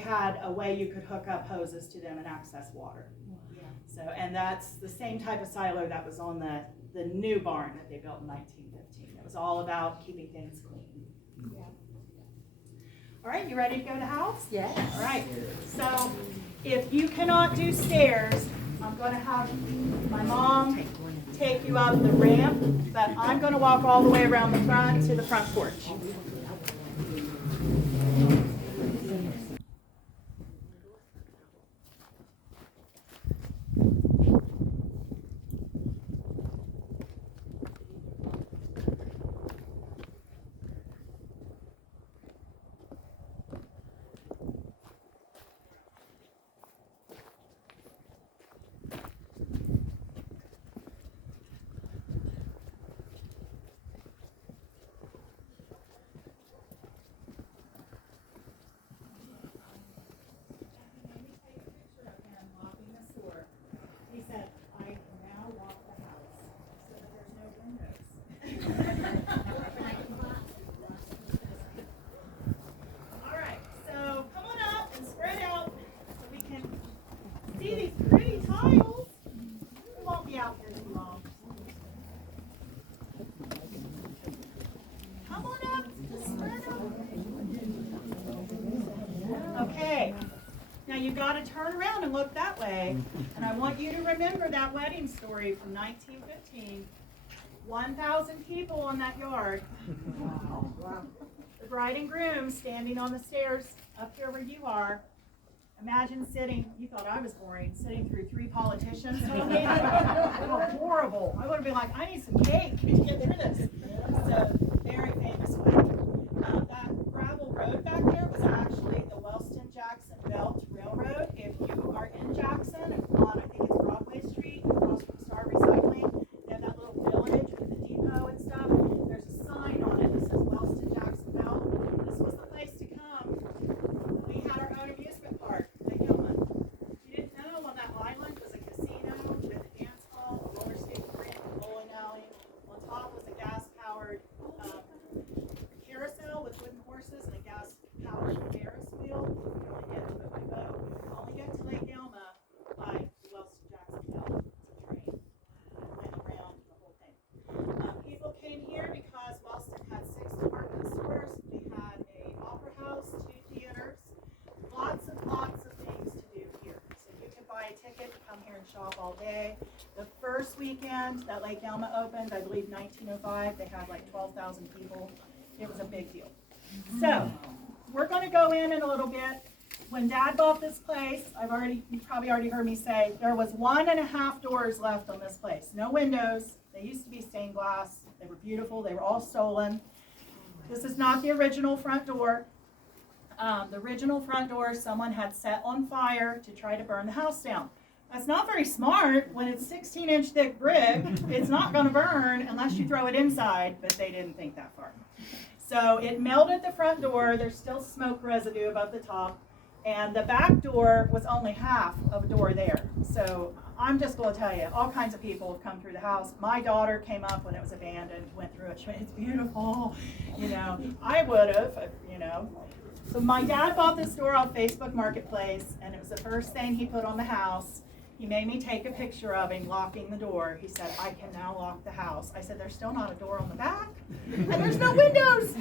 had a way you could hook up hoses to them and access water. Yeah. So, and that's the same type of silo that was on the new barn that they built in 1915. It was all about keeping things clean. Yeah. All right, you ready to go to the house? Yes. All right, so if you cannot do stairs, I'm going to have my mom take you up the ramp, but I'm going to walk all the way around the front to the front porch. He said, I can now walk the house so that there's no windows. All right, so come on up and spread out so we can see these pretty tiles. We won't be out here too long. Come on up, just spread out. Okay. Now you got to turn around and look that way, and I want you to remember that wedding story from 1915. 1,000 people on that yard. The bride and groom standing on the stairs up here where you are. Imagine sitting, you thought I was boring, sitting through 3 politicians talking. How horrible. I would have been like, I need some cake to get through this. So, very famous one. That gravel road back there was actually the Wellston Jackson Belt Railroad. If you are in Jackson, on I think it's Broadway Street, across from Star Recycling, they have that little village with the depot and stuff. There's a sign on it that says Wellston Jackson Belt. This was the place to come. We had our own amusement park, Lake Gilman. If you didn't know, on that island was a casino with a dance hall, a roller skating rink, a bowling alley. On top was a gas-powered carousel with wooden horses and a gas-powered Ferris wheel. You only get to Lake Elma by the Wellston Jackson Belt. It's a train. It went around the whole thing. People came here because Wellston had 6 department stores. We had a opera house, 2 theaters, lots of things to do here. So you could buy a ticket to come here and shop all day. The first weekend that Lake Elma opened, I believe 1905, they had like 12,000 people. It was a big deal. So we're going to go in a little bit. When Dad bought this place, you probably already heard me say, there was 1.5 doors left on this place. No windows. They used to be stained glass. They were beautiful. They were all stolen. This is not the original front door. The original front door someone had set on fire to try to burn the house down. That's not very smart. When it's 16-inch thick brick, it's not going to burn unless you throw it inside, but they didn't think that far. So it melted the front door. There's still smoke residue above the top. And the back door was only half of a door there. So I'm just going to tell you, all kinds of people have come through the house. My daughter came up when it was abandoned, went through it. She went, it's beautiful. You know, I would have, you know. So my dad bought this door off Facebook Marketplace, and it was the first thing he put on the house. He made me take a picture of him locking the door. He said, I can now lock the house. I said, there's still not a door on the back, and there's no windows.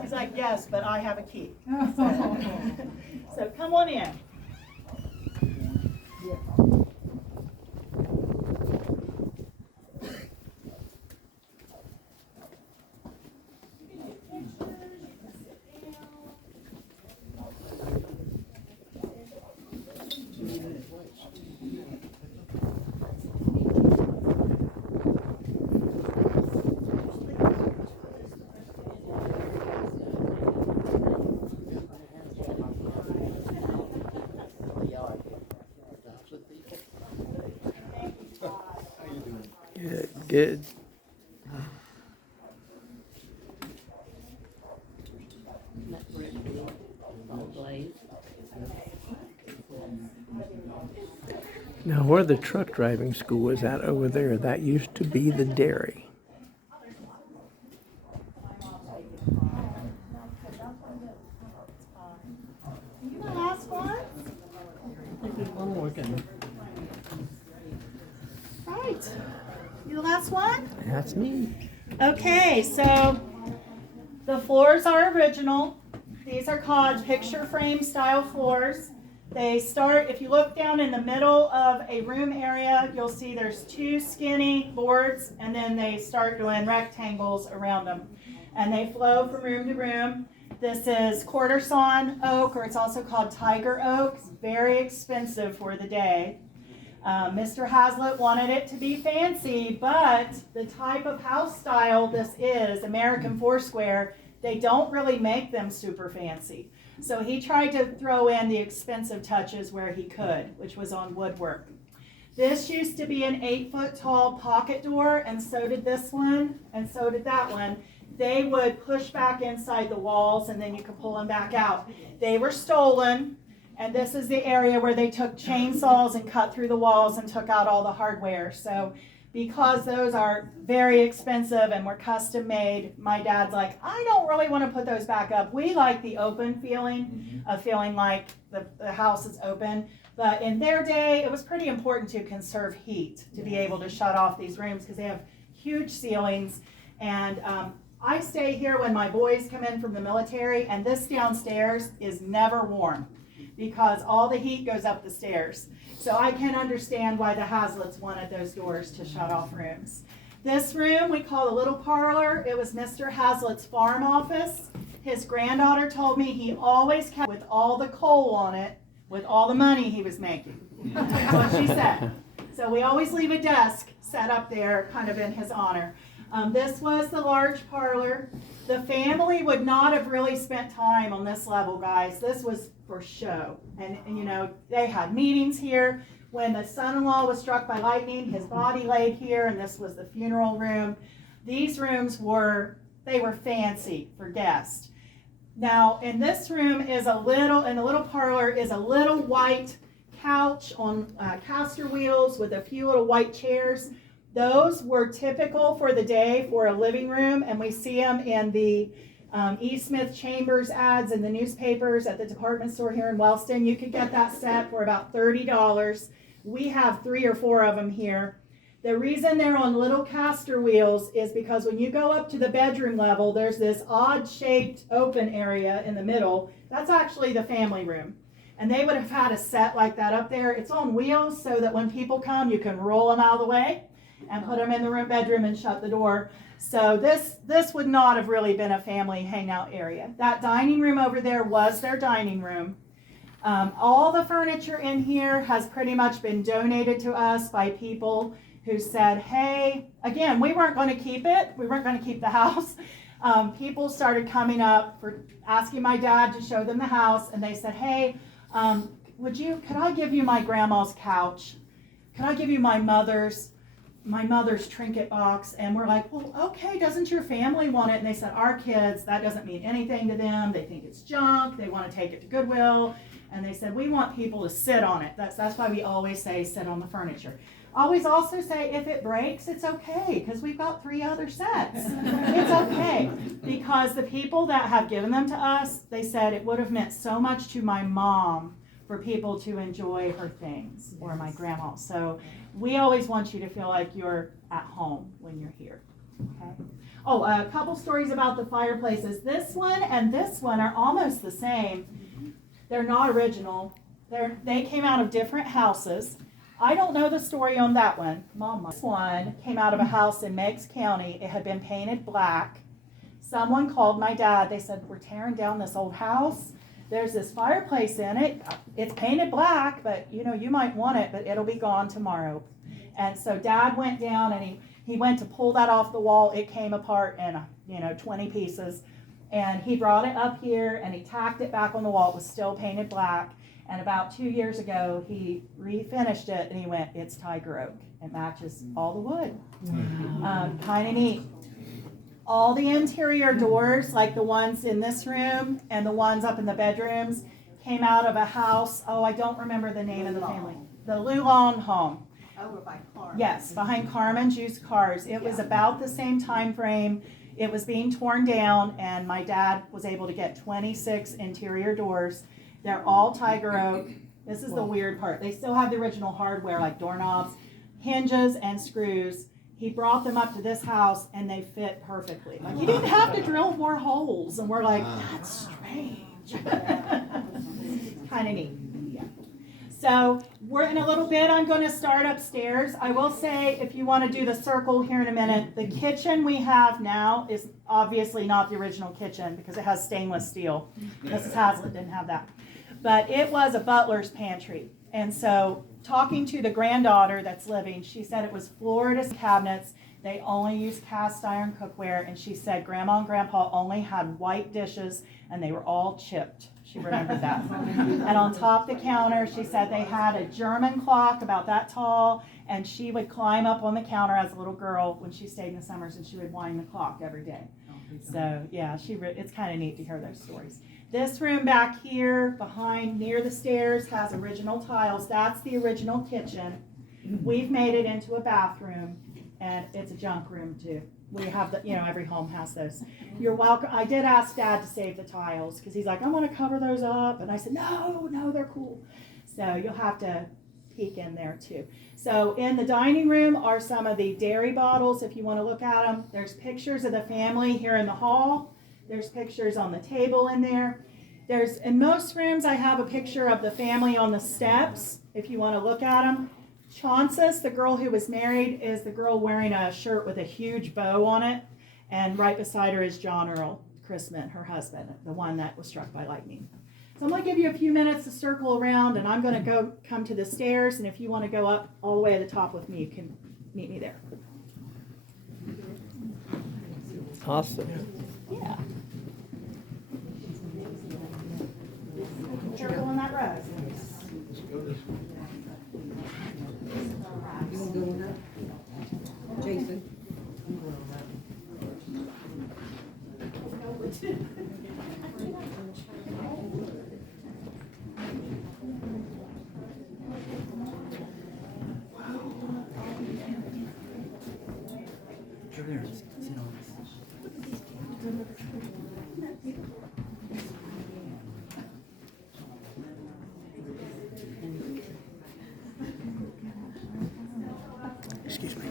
He's like, yes, but I have a key. So come on in. Good. Now, where the truck driving school is at over there, that used to be the dairy. You the last one? I'm working. Right. You the last one? That's me. Okay, so the floors are original. These are called picture frame style floors. They start, if you look down in the middle of a room area, you'll see there's 2 skinny boards, and then they start doing rectangles around them. And they flow from room to room. This is quarter sawn oak, or it's also called tiger oak. It's very expensive for the day. Mr. Haslett wanted it to be fancy, but the type of house style this is, American Foursquare, they don't really make them super fancy. So he tried to throw in the expensive touches where he could, which was on woodwork. This used to be an 8-foot tall pocket door, and so did this one, and so did that one. They would push back inside the walls, and then you could pull them back out. They were stolen, and this is the area where they took chainsaws and cut through the walls and took out all the hardware. So because those are very expensive and were custom made, my dad's like, I don't really want to put those back up. We like the open feeling of feeling like the house is open. But in their day, it was pretty important to conserve heat, to be able to shut off these rooms because they have huge ceilings. And I stay here when my boys come in from the military, and this downstairs is never warm because all the heat goes up the stairs. So I can understand why the Hasletts wanted those doors to shut off rooms. This room we call the little parlor. It was Mr. Haslett's farm office. His granddaughter told me he always kept with all the coal on it with all the money he was making. That's what she said. So we always leave a desk set up there kind of in his honor. This was the large parlor. The family would not have really spent time on this level, guys. This was for show. And you know, they had meetings here. When the son-in-law was struck by lightning, his body laid here, and this was the funeral room. These rooms were fancy for guests. Now, in this room in the little parlor is a little white couch on caster wheels with a few little white chairs. Those were typical for the day for a living room, and we see them in the E. Smith Chambers ads in the newspapers at the department store here in Wellston. You could get that set for about $30. We have 3 or 4 of them here. The reason they're on little caster wheels is because when you go up to the bedroom level, there's this odd-shaped open area in the middle. That's actually the family room. And they would have had a set like that up there. It's on wheels so that when people come, you can roll them out of the way and put them in the bedroom and shut the door. So this would not have really been a family hangout area. That dining room over there was their dining room. All the furniture in here has pretty much been donated to us by people who said, hey, again, we weren't going to keep it. We weren't going to keep the house. People started coming up for asking my dad to show them the house, and they said, hey, could I give you my grandma's couch? Could I give you my mother's trinket box? And we're like, well, okay, doesn't your family want it? And they said, our kids, that doesn't mean anything to them. They think it's junk. They want to take it to Goodwill. And they said, we want people to sit on it. That's why we always say sit on the furniture. Always also say if it breaks, it's okay, because we've got 3 other sets. It's okay, because the people that have given them to us, they said it would have meant so much to my mom for people to enjoy her things, or my grandma. So we always want you to feel like you're at home when you're here. Okay. Oh, a couple stories about the fireplaces. This one and this one are almost the same. They're not original. They came out of different houses. I don't know the story on that one. This one came out of a house in Meigs County. It had been painted black. Someone called my dad. They said, we're tearing down this old house. There's this fireplace in it. It's painted black, but you know, you might want it, but it'll be gone tomorrow. And so Dad went down and he went to pull that off the wall. It came apart in 20 pieces. And he brought it up here and he tacked it back on the wall. It was still painted black. And about 2 years ago, he refinished it and he went, it's tiger oak. It matches all the wood. Kind of neat. All the interior doors, like the ones in this room and the ones up in the bedrooms, came out of a house. Oh, I don't remember the name of the family. The Lulon home. Over by Carriage. Yes, behind Carmen's Used Cars. It was about the same time frame. It was being torn down, and my dad was able to get 26 interior doors. They're all tiger oak. This is the weird part. They still have the original hardware, like doorknobs, hinges, and screws. He brought them up to this house, and they fit perfectly. Like, he didn't have to drill more holes, and we're like, that's strange. Kind of neat. Yeah. So we're in a little bit. I'm going to start upstairs. I will say, if you want to do the circle here in a minute, the kitchen we have now is obviously not the original kitchen because it has stainless steel. Mrs. Haslett didn't have that. But it was a butler's pantry. And so talking to the granddaughter that's living, she said it was floor to cabinets. They only used cast iron cookware. And she said Grandma and Grandpa only had white dishes and they were all chipped. She remembered that. And on top of the counter, she said they had a German clock about that tall, and she would climb up on the counter as a little girl when she stayed in the summers, and she would wind the clock every day. So, yeah, it's kind of neat to hear those stories. This room back here, behind, near the stairs, has original tiles. That's the original kitchen. We've made it into a bathroom, and it's a junk room, too. We have every home has those. You're welcome. I did ask Dad to save the tiles because he's like, I want to cover those up. And I said, no, they're cool. So you'll have to peek in there too. So in the dining room are some of the dairy bottles if you want to look at them. There's pictures of the family here in the hall. There's pictures on the table in there. In most rooms, I have a picture of the family on the steps if you want to look at them. Chauncey, the girl who was married, is the girl wearing a shirt with a huge bow on it. And right beside her is John Earl Chrisman, her husband, the one that was struck by lightning. So I'm gonna give you a few minutes to circle around, and I'm gonna come to the stairs, and if you wanna go up all the way to the top with me, you can meet me there. Awesome. Yeah. Careful on that rug. Jason. Over there, just sit on this. Excuse me.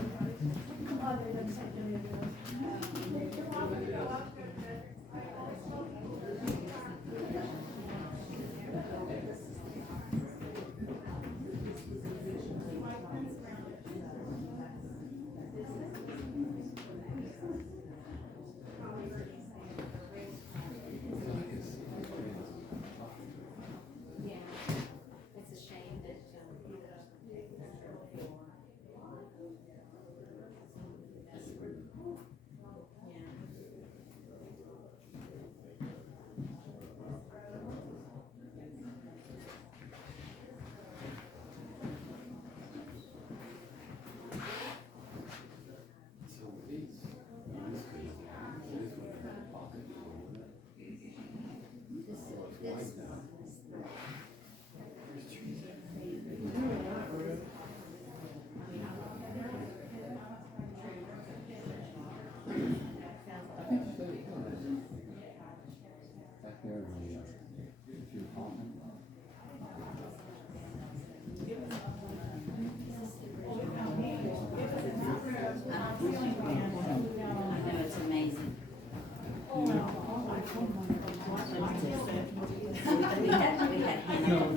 It's a shame that, I know, it's amazing. We had Hannah on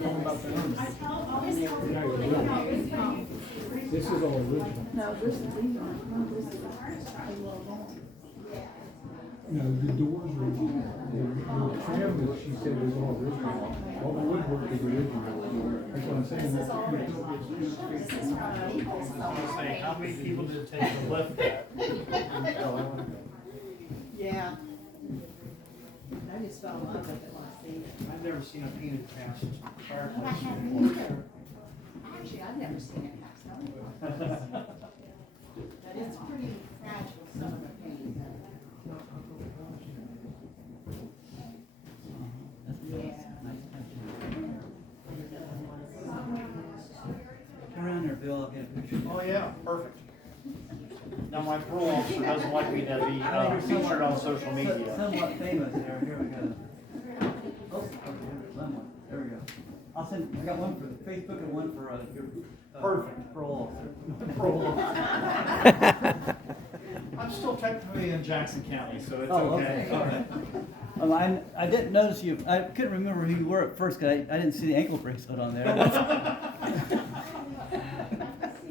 This is all original. No, the doors are original. The trim that she said was all original. All the woodwork is original. That's what I'm saying. Say, how many people did it take to lift that? Yeah. I just fell in love with it when I seen it. I've never seen a painted cast fireplace I haven't before. either. Actually, I've never seen it cast on. But it's pretty fragile, some of the paint. Come around there, Bill, I'll get a picture. Oh, yeah, perfect. Now, my parole officer doesn't like me to be featured on social media. Somewhat famous there, here we go. Oh, okay, somewhat, there we go. I'll send, I got one for Facebook and one for, your, Perfect. parole officer. Parole officer. I'm still technically in Jackson County, so it's Oh, okay. all right. I didn't notice you, I couldn't remember who you were at first, cause I didn't see the ankle bracelet on there.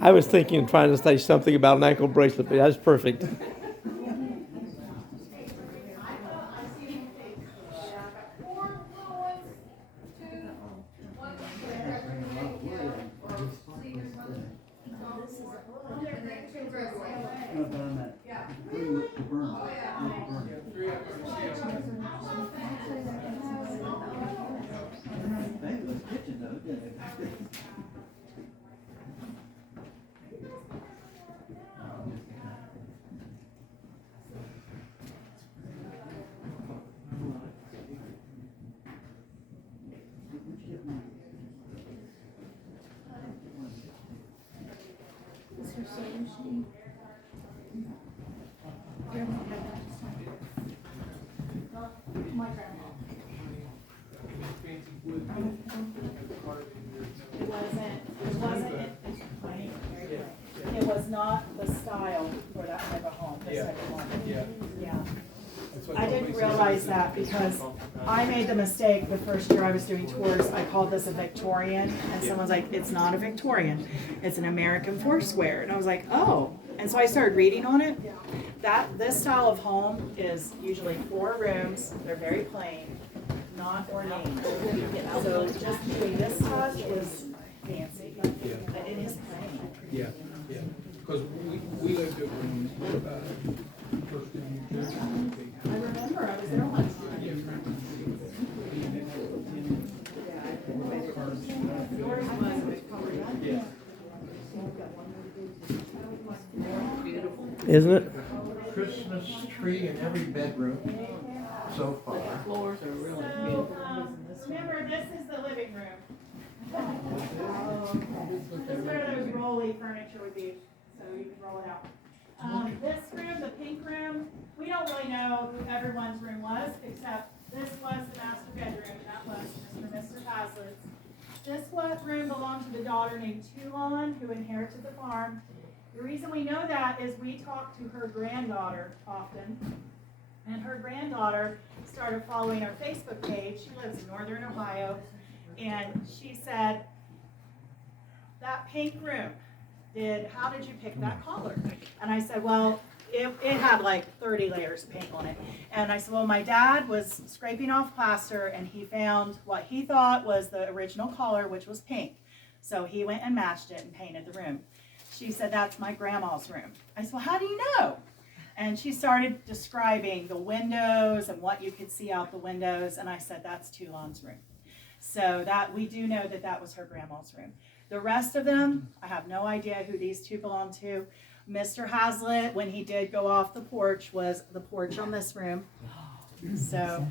I was thinking, trying to say something about an ankle bracelet, but that's perfect. No, but on that, the burn, That was kitchen though, didn't it? It was not the style for that type of home, the second one. Yeah. I didn't realize that because I made the mistake the first year I was doing tours, I called this a Victorian, and someone's like, it's not a Victorian, it's an American Foursquare, and I was like, oh, and so I started reading on it. This style of home is usually 4 rooms, they're very plain, not ordained. So just doing this touch is fancy, but it is plain. Yeah, yeah. Because we lived over on, First in New Jersey. I remember, I was there one time. Yours was Yeah. Isn't it? Christmas tree in every bedroom so far. Floors are really So, remember, this is the living room. This is where those rolly furniture would be, so you can roll it out. This room, the pink room, we don't really know who everyone's room was, except this was the master bedroom, that was Mr. and Mr. Haslett's. This room belonged to the daughter named Toulon, who inherited the farm. The reason we know that is we talk to her granddaughter often, and her granddaughter started following our Facebook page. She lives in northern Ohio, and she said, that pink room, how did you pick that color? And I said, well, it had like 30 layers of paint on it. And I said, well, my dad was scraping off plaster, and he found what he thought was the original color, which was pink. So he went and matched it and painted the room. She said, that's my grandma's room. I said, well, how do you know? And she started describing the windows and what you could see out the windows. And I said, that's Toulon's room. So that we do know that that was her grandma's room. The rest of them, I have no idea who these two belong to. Mr. Haslett, when he did go off the porch, was the porch on this room. So,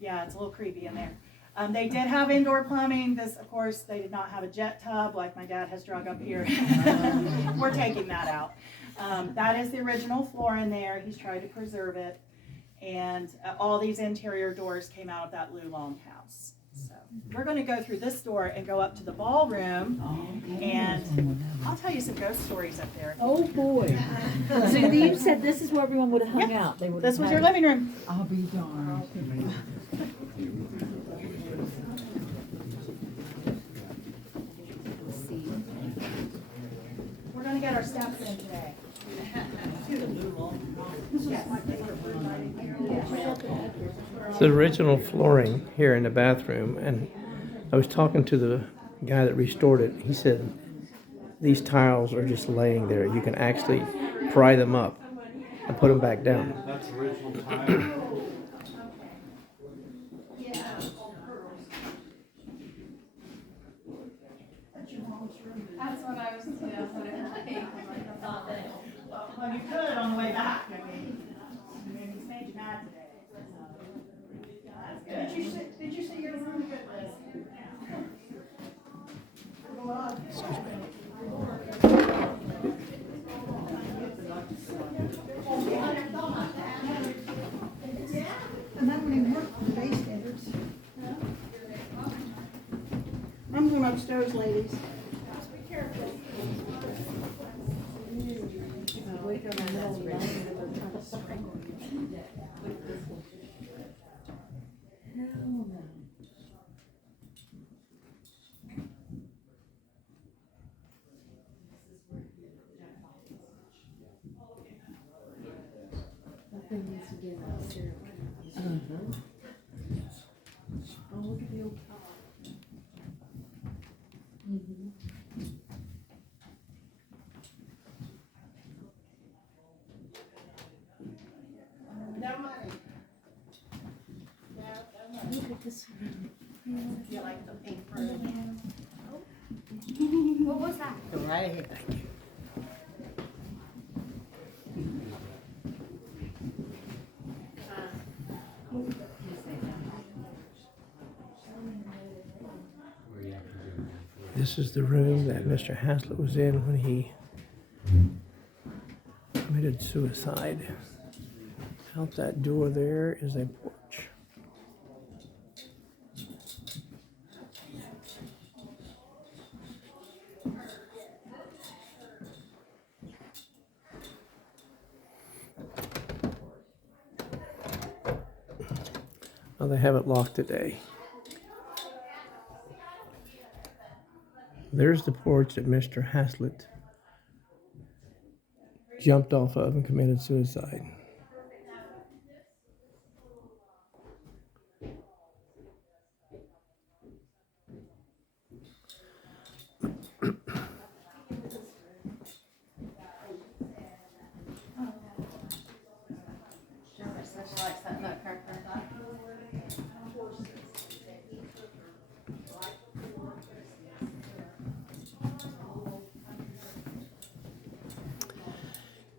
yeah, it's a little creepy in there. They did have indoor plumbing. This, of course, they did not have a jet tub like my dad has drug up here. We're taking that out. That is the original floor in there. He's tried to preserve it. And all these interior doors came out of that Lulong house. So we're going to go through this door and go up to the ballroom. And I'll tell you some ghost stories up there. Oh, boy. So you said this is where everyone would have hung Yep. out. They would This was your living room. I'll be darned. We're going to get our steps in today. It's the original flooring here in the bathroom, and I was talking to the guy that restored it. He said these tiles are just laying there. You can actually pry them up and put them back down. That's the original tile. That's what I was Well, you could on the way back. I mean, he's made you mad today. That's good. Did you see your room? Good, Liz. And that wouldn't work for the base standards. I'm going upstairs, ladies. Oh, look at the old top. No money. No money. Look at this one. You like the pink room? What was that? Right here. This is the room that Mr. Haslett was in when he committed suicide. Out that door there is a porch. Well, they have it locked today. There's the porch that Mr. Haslett jumped off of and committed suicide.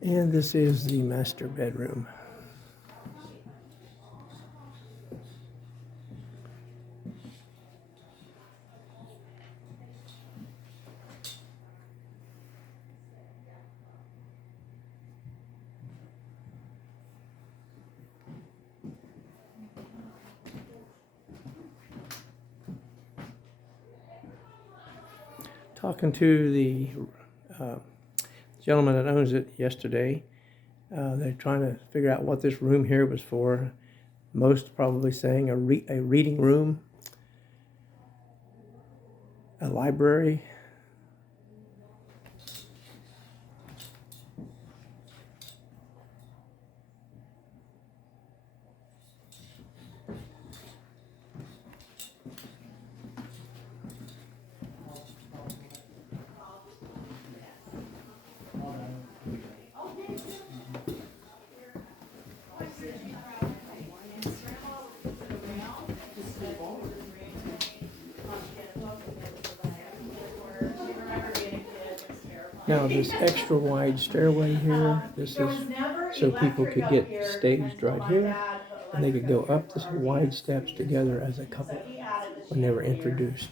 And this is the master bedroom. Talking to the gentleman that owns it yesterday, they're trying to figure out what this room here was for. Most probably saying a reading room, a library. Now this extra wide stairway here, this is so people could get staged right here, and they could go up this wide steps together as a couple when they were introduced.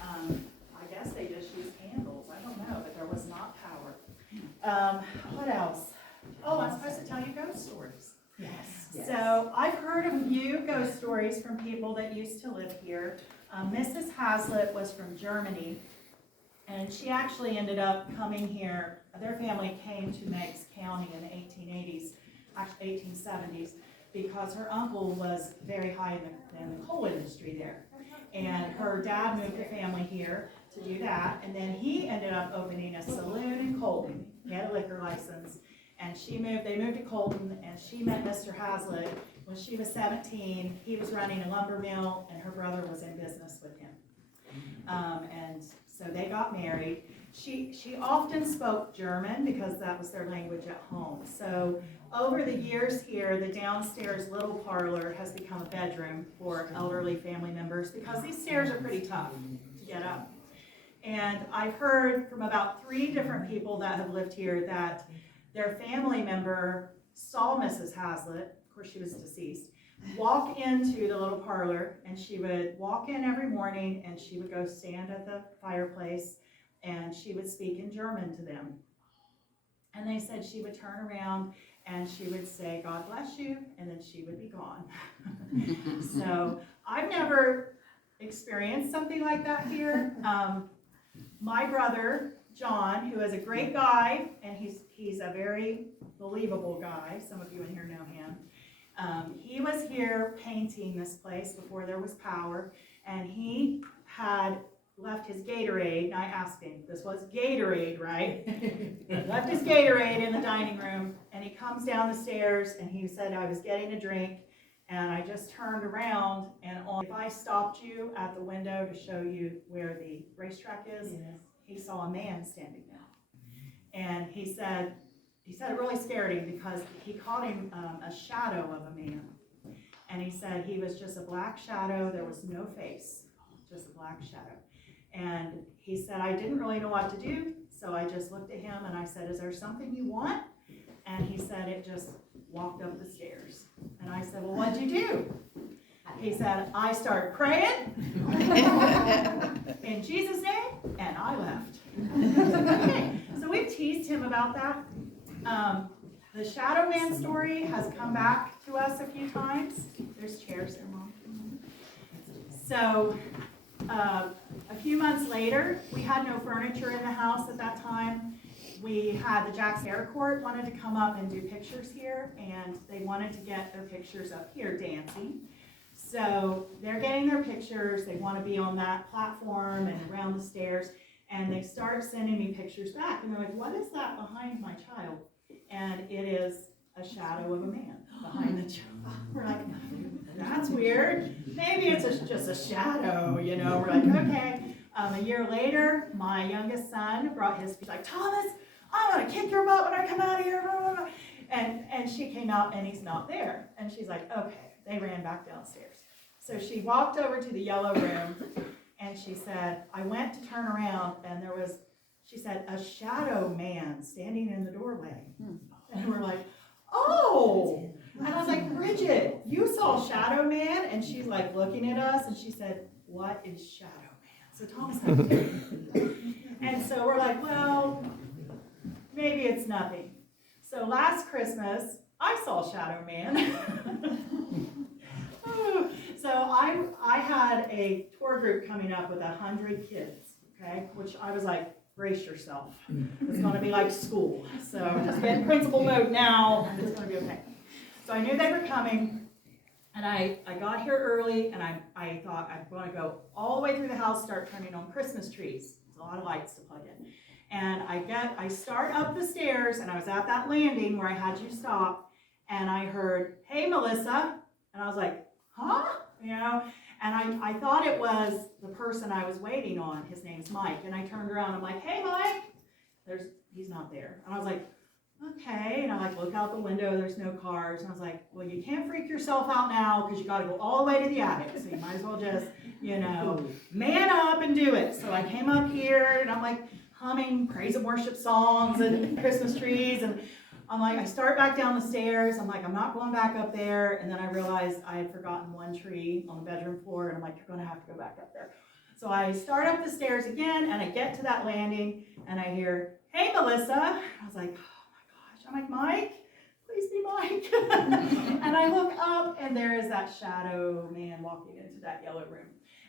I guess they just used candles, I don't know, but there was not power. What else? Oh, I'm supposed to tell you ghost stories. Yes. So I've heard a few ghost stories from people that used to live here. Mrs. Haslett was from Germany, and she actually ended up coming here. Their family came to Meigs County in the 1880s, actually 1870s, because her uncle was very high in the coal industry there. And her dad moved the family here to do that, and then he ended up opening a saloon in Colton. He had a liquor license, and they moved to Colton, and she met Mr. Haslett when she was 17. He was running a lumber mill, and her brother was in business with him. And so they got married. She often spoke German because that was their language at home. So over the years here, the downstairs little parlor has become a bedroom for elderly family members because these stairs are pretty tough to get up. And I've heard from about 3 different people that have lived here that their family member saw Mrs. Haslett, of course she was deceased, walk into the little parlor, and she would walk in every morning and she would go stand at the fireplace and she would speak in German to them. And they said she would turn around and she would say, "God bless you," and then she would be gone. So I've never experienced something like that here. My brother, John, who is a great guy, and he's a very believable guy, some of you in here know him. He was here painting this place before there was power, and he had left his Gatorade, and I asked him, this was Gatorade, right? Left his Gatorade in the dining room, and he comes down the stairs, and he said, "I was getting a drink, and I just turned around, and if I stopped you at the window to show you where the racetrack is, he saw a man standing there." And he said it really scared him because he called him a shadow of a man. And he said he was just a black shadow, there was no face, just a black shadow. And he said, I didn't really know what to do, so I just looked at him and I said, "Is there something you want?" And he said it just walked up the stairs. And I said, "Well, what'd you do?" He said, "I started praying in Jesus' name, and I left." Okay, so we've teased him about that. The Shadow Man story has come back to us a few times. There's chairs there, Mom. So a few months later, we had no furniture in the house at that time. We had the Jack's Air Court wanted to come up and do pictures here, and they wanted to get their pictures up here dancing. So they're getting their pictures. They want to be on that platform and around the stairs, and they start sending me pictures back. And they're like, "What is that behind my child?" And it is a shadow of a man behind the child. We're like, "That's weird. Maybe it's just a shadow, you know." We're like, okay. A year later, my youngest son brought he's like, "Thomas, I'm going to kick your butt when I come out of here." And she came out and he's not there. And she's like, okay. They ran back downstairs. So she walked over to the yellow room and she said, "I went to turn around and she said, a shadow man standing in the doorway. And we're like, oh. And I was like, Bridget, you saw Shadow Man? And she's like looking at us, and she said, what is Shadow Man? So Thomas had to tell me. And so we're like, well, maybe it's nothing. So last Christmas, I saw Shadow Man. So I had a tour group coming up with 100 kids, okay? Which I was like, brace yourself. It's going to be like school. So just get in principal mode now, and it's going to be okay. So I knew they were coming, and I got here early, and I thought I'm going to go all the way through the house, start turning on Christmas trees. There's a lot of lights to plug in. And I start up the stairs, and I was at that landing where I had you stop, and I heard, hey, Melissa. And I was like, huh? You know? And I thought it was the person I was waiting on. His name's Mike. And I turned around, I'm like, hey, Mike. He's not there. And I was like, okay. And I like look out the window, there's no cars. And I was like, well, you can't freak yourself out now because you got to go all the way to the attic. So you might as well just, man up and do it. So I came up here, and I'm like humming praise and worship songs and Christmas trees. And I'm like, I start back down the stairs. I'm like, I'm not going back up there. And then I realized I had forgotten one tree on the bedroom floor. And I'm like, you're going to have to go back up there. So I start up the stairs again, and I get to that landing, and I hear, hey, Melissa. I was like, oh my gosh. I'm like, Mike, please be Mike. And I look up, and there is that shadow man walking into that yellow room.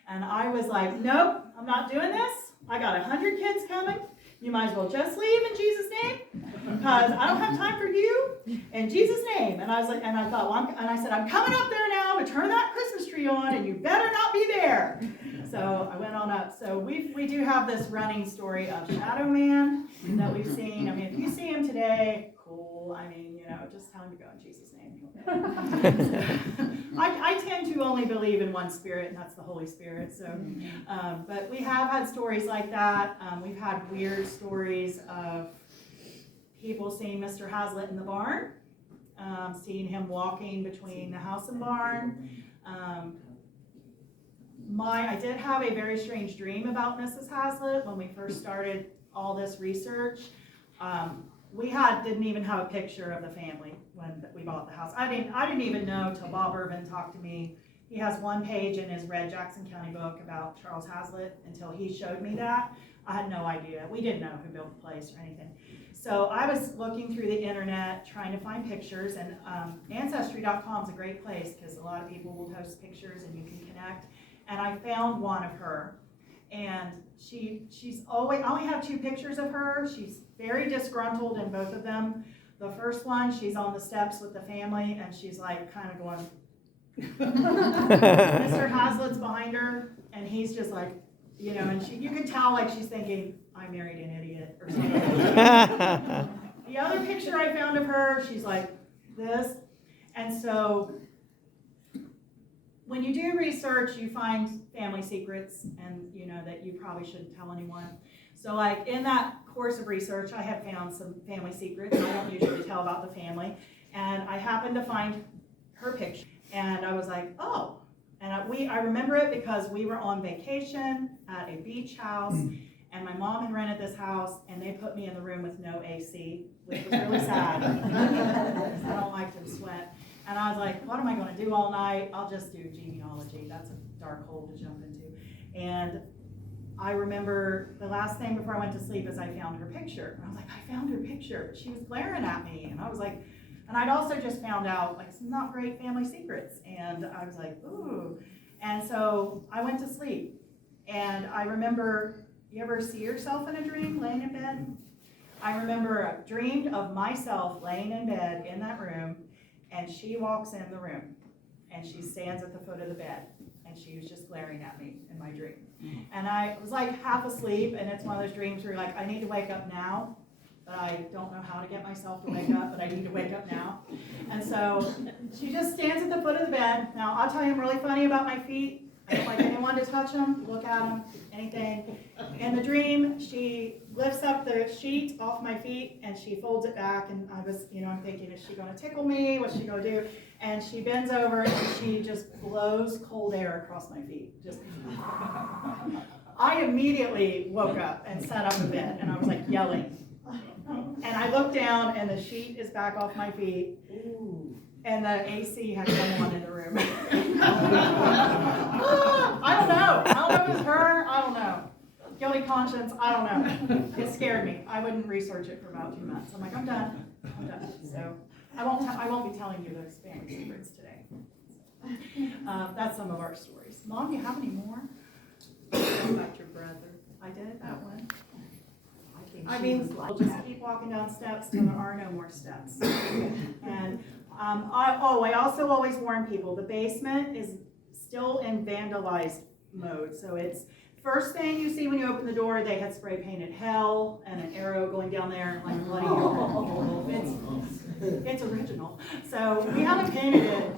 And I was like, nope, I'm not doing this. I got 100 kids coming. You might as well just leave in Jesus' name, because I don't have time for you, in Jesus' name. And I was like, and I thought, well, I said, I'm coming up there now to turn that Christmas tree on, and you better not be there. So I went on up. So we do have this running story of Shadow Man that we've seen. I mean, if you see him today, cool. I mean, just tell him to go in Jesus' name. I tend to only believe in one spirit, and that's the Holy Spirit. So, but we have had stories like that. We've had weird stories of people seeing Mr. Haslett in the barn, seeing him walking between the house and barn. I did have a very strange dream about Mrs. Haslett when we first started all this research. We didn't even have a picture of the family when we bought the house. I didn't even know till Bob Irvin talked to me. He has one page in his Red Jackson County book about Charles Haslett. Until he showed me that, I had no idea. We didn't know who built the place or anything. So I was looking through the internet trying to find pictures, and Ancestry.com is a great place because a lot of people will post pictures and you can connect. And I found one of her, and she's always, I only have 2 pictures of her. She's very disgruntled in both of them. The first one, she's on the steps with the family, and she's like kind of going, Mr. Haslett's behind her, and he's just like, and you can tell like she's thinking, I married an idiot or something. The other picture I found of her, she's like this. And so when you do research, you find family secrets, and that you probably shouldn't tell anyone. So like in that course of research, I have found some family secrets I don't usually tell about the family, and I happened to find her picture, and I was like, oh. And I remember it because we were on vacation at a beach house, and my mom had rented this house, and they put me in the room with no AC, which was really sad. I don't like to sweat. And I was like, what am I going to do all night? I'll just do genealogy. That's a dark hole to jump into. And I remember the last thing before I went to sleep is I found her picture. And I was like, I found her picture. She was glaring at me. And I was like, and I'd also just found out like some not great family secrets. And I was like, ooh. And so I went to sleep. And I remember, you ever see yourself in a dream laying in bed? I remember I dreamed of myself laying in bed in that room, and she walks in the room, and she stands at the foot of the bed, and she was just glaring at me in my dream. And I was like half asleep, and it's one of those dreams where you're like, I need to wake up now, but I don't know how to get myself to wake up, but I need to wake up now. And so she just stands at the foot of the bed. Now, I'll tell you, I'm really funny about my feet. I don't like anyone to touch them, look at them, anything. In the dream, she lifts up the sheet off my feet, and she folds it back, and I was, I'm thinking, is she going to tickle me? What's she going to do? And she bends over, and she just blows cold air across my feet. Just, I immediately woke up and sat up a bit, and I was like yelling. And I looked down, and the sheet is back off my feet, and the AC had come on in the room. I don't know if it was her, I don't know. Guilty conscience, I don't know. It scared me. I wouldn't research it for about 2 months. I'm like, I'm done. So I won't be telling you those family secrets today. That's some of our stories. Mom, do you have any more? About your brother. I did that one. I mean, we'll just keep walking down steps till there are no more steps. And I also always warn people, the basement is still in vandalized mode. So it's first thing you see when you open the door, they had spray painted hell and an arrow going down there like bloody. It's original. So we haven't painted it.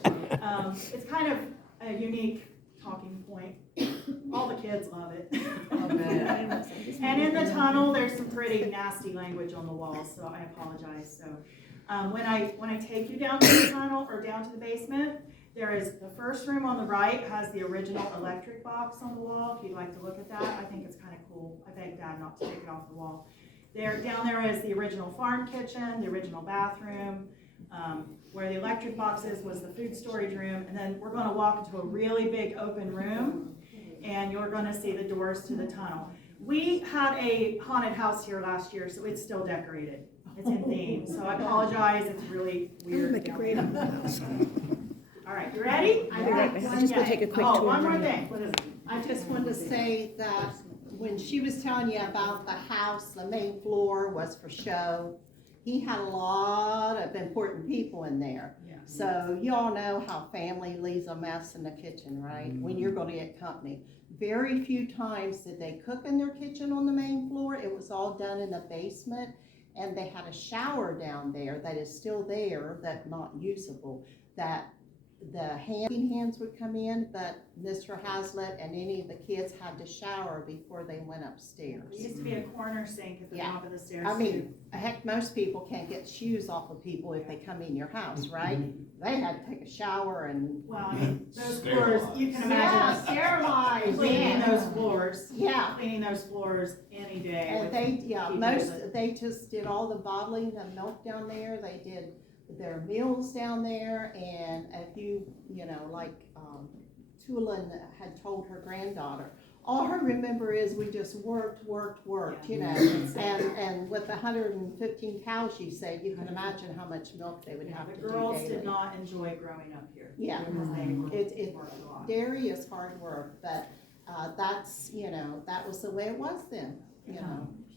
It's kind of a unique talking point. All the kids love it. And in the tunnel, there's some pretty nasty language on the walls, so I apologize. So when I take you down to the tunnel or down to the basement, there is the first room on the right has the original electric box on the wall. If you'd like to look at that, I think it's kind of cool. I begged Dad not to take it off the wall. Down there is the original farm kitchen, the original bathroom. Where the electric box is was the food storage room, and then we're going to walk into a really big open room, and you're going to see the doors to the tunnel. We had a haunted house here last year, so it's still decorated. It's in theme, so I apologize. It's really weird. Make a great house. All right, you ready? I just Yeah. want to take a quick Oh, tour. one more thing. What is it? I just wanted to say that when she was telling you about the house, the main floor was for show. He had a lot of important people in there. Yeah. So you all know how family leaves a mess in the kitchen, right? When you're gonna get company. Very few times did they cook in their kitchen on the main floor. It was all done in the basement. And they had a shower down there that is still there, that's not usable, that the hands would come in, but Mr. Haslett and any of the kids had to shower before they went upstairs. There used to be a corner sink at the Yeah. top of the stairs. I mean, heck, most people can't get shoes off of people if they come in your house, right? They had to take a shower and. Well, I mean, those floors, you can Yeah, imagine sterilized, cleaning yeah. those floors. Yeah. Cleaning those floors any day. And with they, people they just did all the bottling of milk down there, they did their meals down there, and if you like, Tulin had told her granddaughter, all her remember is we just worked, and with 115 cows, you said, you can imagine how much milk they would have to The do girls daily. did not enjoy growing up here. Yeah. Because they It worked a lot. dairy is hard work, but, that's, that was the way it was then,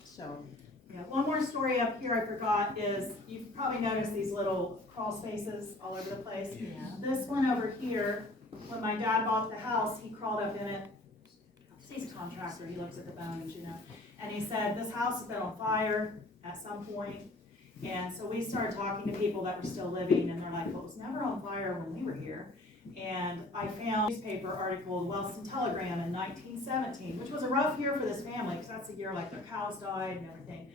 so. Yeah, one more story up here I forgot is, you've probably noticed these little crawl spaces all over the place. Yeah. This one over here, when my dad bought the house, he crawled up in it. He's a contractor, he looks at the bones, and he said, this house has been on fire at some point. And so we started talking to people that were still living, and they're like, well, it was never on fire when we were here. And I found a newspaper article, the Wellston Telegram in 1917, which was a rough year for this family, because that's the year like their cows died and everything,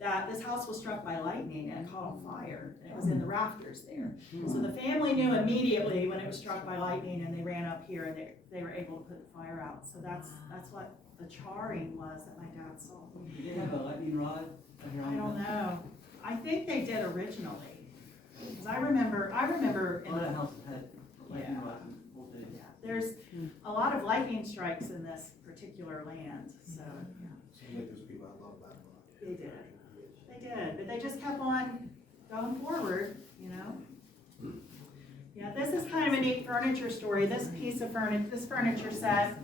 that this house was struck by lightning and caught on fire. And it was in the rafters there. So the family knew immediately when it was struck by lightning, and they ran up here and they were able to put the fire out. So that's what the charring was that my dad saw. Did they have a lightning rod? I don't know. I think they did originally. Because I remember in All that the, house had lightning Yeah. rods and whole thing. there's a lot of lightning strikes in this particular land, so. They did. They did, but they just kept on going forward, Yeah, this is kind of a neat furniture story. This piece of this furniture set,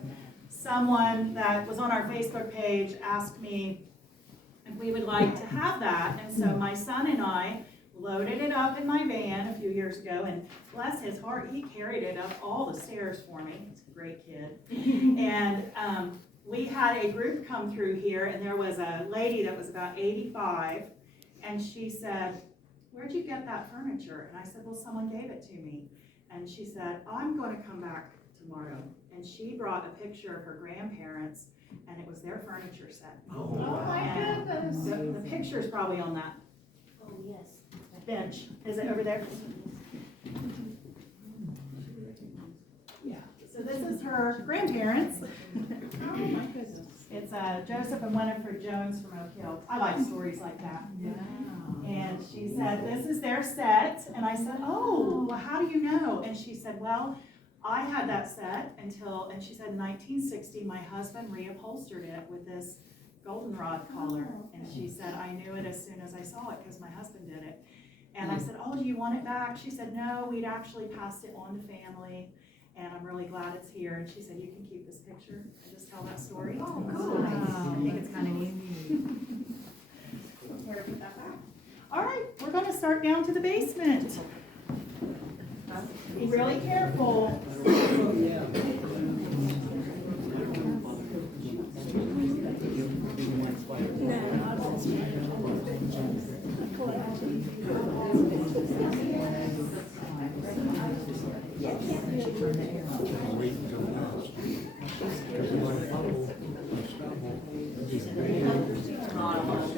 someone that was on our Facebook page asked me if we would like to have that. And so my son and I loaded it up in my van a few years ago, and bless his heart, he carried it up all the stairs for me. He's a great kid. And we had a group come through here, and there was a lady that was about 85, and she said, where'd you get that furniture? And I said, well, someone gave it to me. And she said, I'm going to come back tomorrow. And she brought a picture of her grandparents, and it was their furniture set. Oh my goodness. The picture's probably on that Oh, yes. bench. Is it over there? Yeah. So this is her grandparents. Oh my goodness. It's Joseph and Winifred Jones from Oak Hill. I like stories like that. And she said, this is their set. And I said, oh, well, how do you know? And she said, well, I had that set until, and she said in 1960, my husband reupholstered it with this goldenrod collar. And she said, I knew it as soon as I saw it because my husband did it. And I said, oh, do you want it back? She said, no, we'd actually passed it on to family. And I'm really glad it's here. And she said, you can keep this picture and just tell that story. Oh, cool. I think it's kind of neat. Here, put that back. All right, we're going to start down to the basement. Be really careful.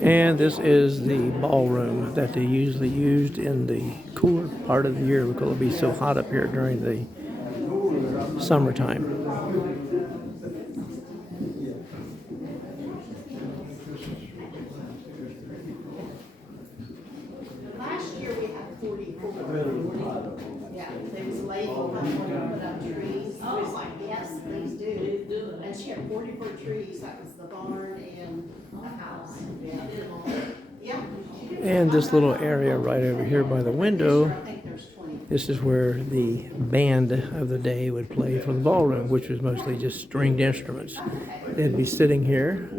And this is the ballroom that they usually used in the cooler part of the year because it'll be so hot up here during the summertime. Last year we had 44. Yeah, they was labeled, I want to put up trees. I was like, yes, please do. And she had 44 trees, that was the barn and the house. Yeah. And this little area right over here by the window, I think there's 20. this is where the band of the day would play for the ballroom, which was mostly just stringed instruments. They'd be sitting here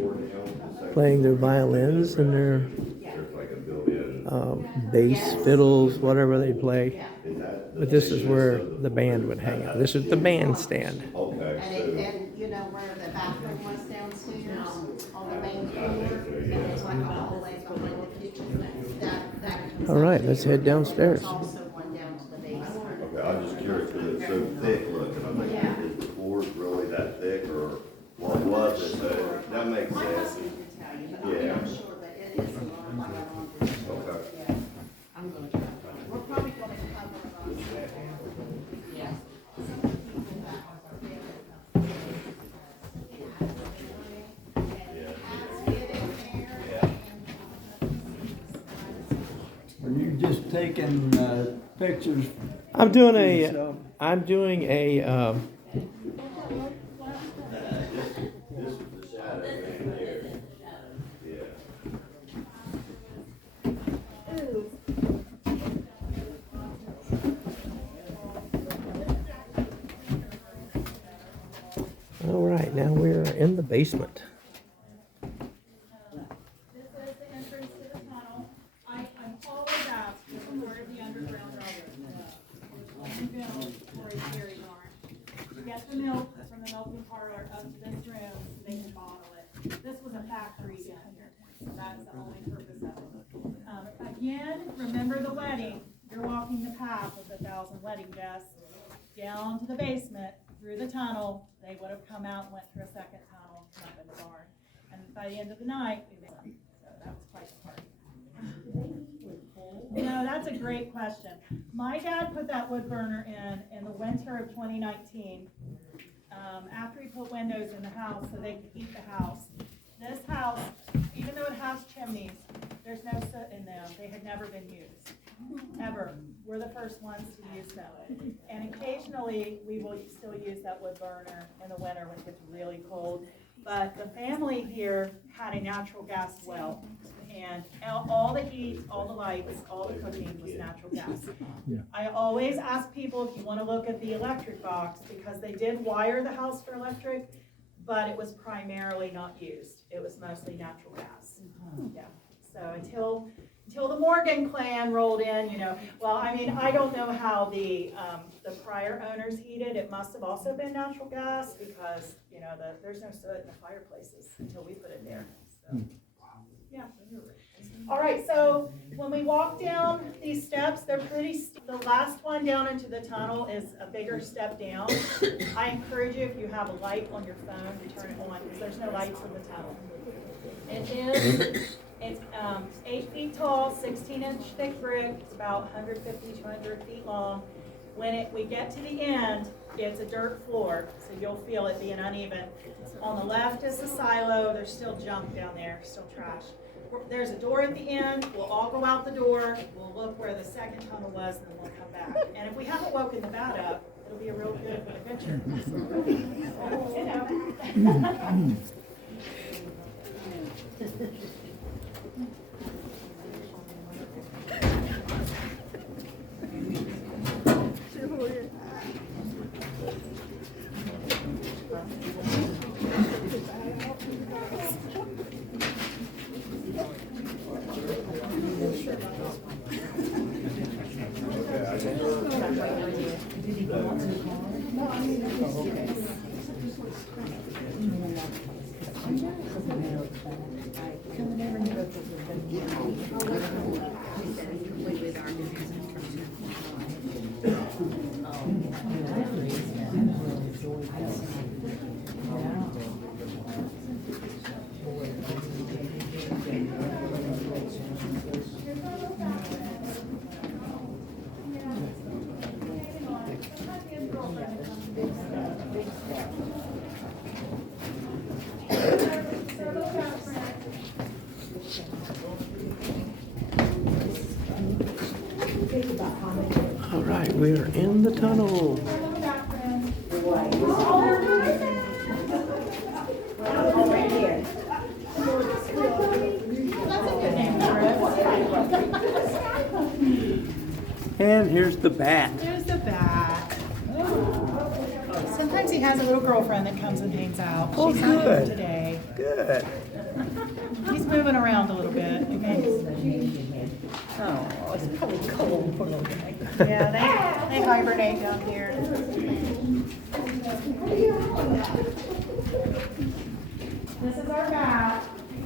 playing their violins and their bass, fiddles, whatever they play. But this is where the band would hang out. This is the bandstand. And you know where the bathroom was downstairs on the main floor? And it's like a hallway behind the kitchen. That All right, let's head downstairs. There's also one down to the basement. Okay, I'm just curious because it's so thick looking. I'm like, is the floors really that thick or what was it? So that makes My sense. husband can tell you, but I'm not sure, but it is a lot like a laundry. Okay. Yeah. I'm gonna try. We're probably gonna cover it on. Yeah. Are you just taking pictures? I'm doing for a, yourself? I'm doing a, This is the shadow right there. Yeah. all right, now we're in the basement. This is the entrance to the tunnel. I'm always asked if it's part of the underground railroad. And built for a dairy barn. To get the milk from the milking parlor up to this room so they can bottle it. This was a factory down here, so that's the only purpose of it. Again, remember the wedding. You're walking the path of the 1,000 wedding guests down to the basement, through the tunnel. They would have come out and went through a second tunnel, up in the barn. And by the end of the night, so that was quite the party. No, that's a great question. My dad put that wood burner in the winter of 2019, after he put windows in the house so they could heat the house. This house, even though it has chimneys, there's no soot in them. They had never been used, ever. We're the first ones to use them. And occasionally, we will still use that wood burner in the winter when it gets really cold. But the family here had a natural gas well. And all the heat, all the lights, all the cooking was natural gas. I always ask people if you want to look at the electric box, because they did wire the house for electric, but it was primarily not used. It was mostly natural gas. Yeah. So until the Morgan clan rolled in, well, I mean, I don't know how the prior owners heated. It must have also been natural gas because, there's no soot in the fireplaces until we put it there. So, yeah. All right, so when we walk down these steps, they're pretty steep. The last one down into the tunnel is a bigger step down. I encourage you, if you have a light on your phone, to turn it on because there's no lights in the tunnel. It's 8 feet tall, 16-inch thick brick. It's about 150, 200 feet long. When we get to the end, it's a dirt floor, so you'll feel it being uneven. On the left is the silo. There's still junk down there, still trash. There's a door at the end. We'll all go out the door. We'll look where the second tunnel was, and then we'll come back. And if we haven't woken the bat up, it'll be a real good adventure. You know. All right, we're in the tunnel. And here's the bat. There's the bat. Sometimes he has a little girlfriend that comes and hangs out. Oh, She's not here good. today. Good. He's moving around a little bit. Oh, it's probably cold for them. Yeah, they hibernate down here. This is our bat.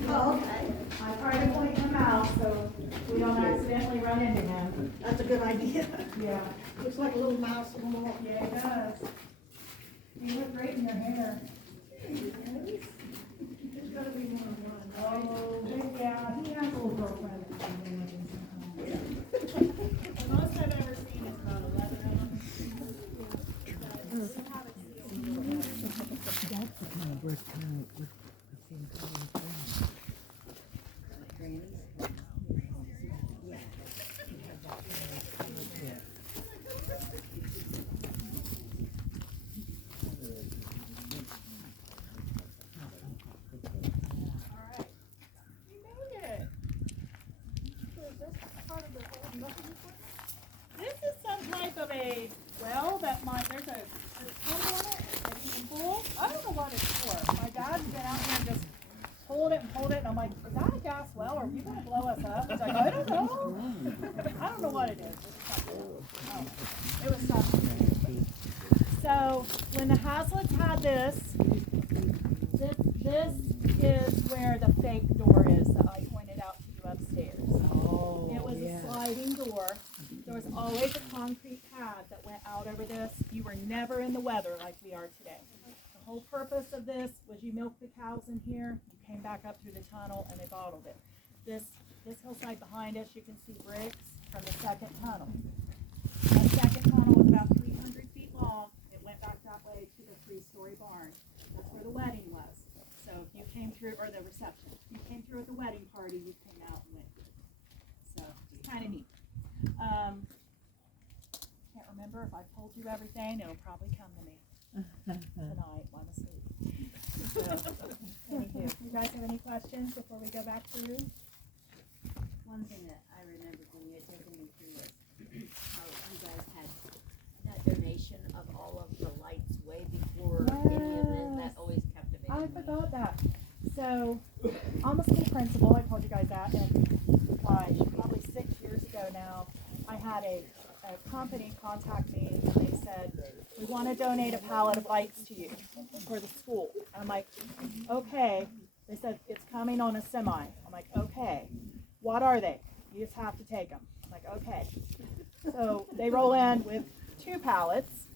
Oh, okay. I try to point him out so we don't accidentally run into him. That's a good idea. Yeah. Looks like a little mouse on the wall. Yeah, it does. You look great in your hair. There's gotta be more than one. Oh, yeah, he has a little girlfriend. The most I've ever seen is about 11 of them. This is some type of a well that there's a pump on it that you can pull. I don't know what it's for. My dad's been out here and just pulled it, and I'm like, is that a gas well? Or are you gonna blow us up? He's like, I don't know. I don't know what it is. It was something. So when the Hasletts had this is where the fake door is that I pointed out to you upstairs. It was a sliding door. There was always a concrete pad that went out over this. You were never in the weather like we are today. The whole purpose of this was you milked the cows in here, you came back up through the tunnel, and they bottled it. This hillside behind us, you can see bricks from the second tunnel. That second tunnel was about 300 feet long. It went back that way to the 3-story barn. That's where the wedding was. So if you came through, or the reception, if you came through at the wedding party, you came out and went through. So it's kind of neat. Can't remember if I told you everything. It'll probably come to me tonight while I'm asleep. So, anywho, you guys have any questions before we go back through? One thing that I remembered when you had taken me through was how you guys had that donation of all of the lights way before any of this. That always captivated me. I forgot that. So, I'm a school principal. I told you guys that, and probably 6 years ago now, I had a company contact me, and they said, we want to donate a pallet of lights to you for the school. And I'm like, okay. They said, it's coming on a semi. I'm like, okay. What are they? You just have to take them. I'm like, okay. So they roll in with 2 pallets,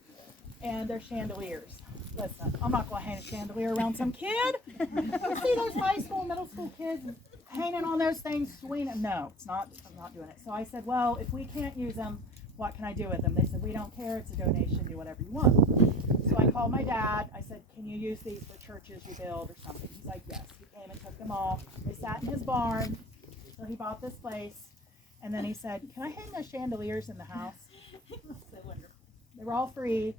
and they're chandeliers. Listen, I'm not going to hang a chandelier around some kid. You see those high school, middle school kids hanging on those things, swinging? No, I'm not doing it. So I said, well, if we can't use them, what can I do with them? They said, we don't care, it's a donation, do whatever you want. So I called my dad, I said, can you use these for churches you build or something? He's like, yes. He came and took them all. They sat in his barn, so he bought this place. And then he said, can I hang those chandeliers in the house? So wonderful. They were all free.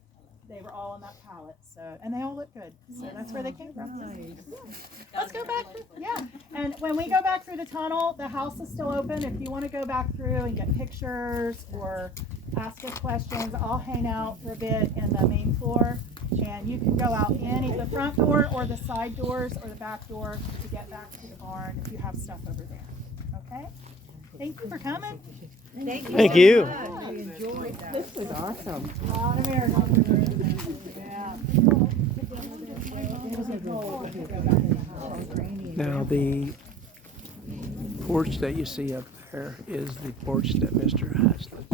They were all on that pallet, so, and they all look good. So that's where they came from. Yeah. Let's go back. Yeah. And when we go back through the tunnel, the house is still open. If you want to go back through and get pictures or ask us questions, I'll hang out for a bit in the main floor. And you can go out in the front door or the side doors or the back door to get back to the barn if you have stuff over there. Okay? Thank you for coming. Thank you. I enjoyed that. This was awesome. A lot of miracles. Yeah. It was cold. Now the porch that you see up there is the porch that Mr. Haslett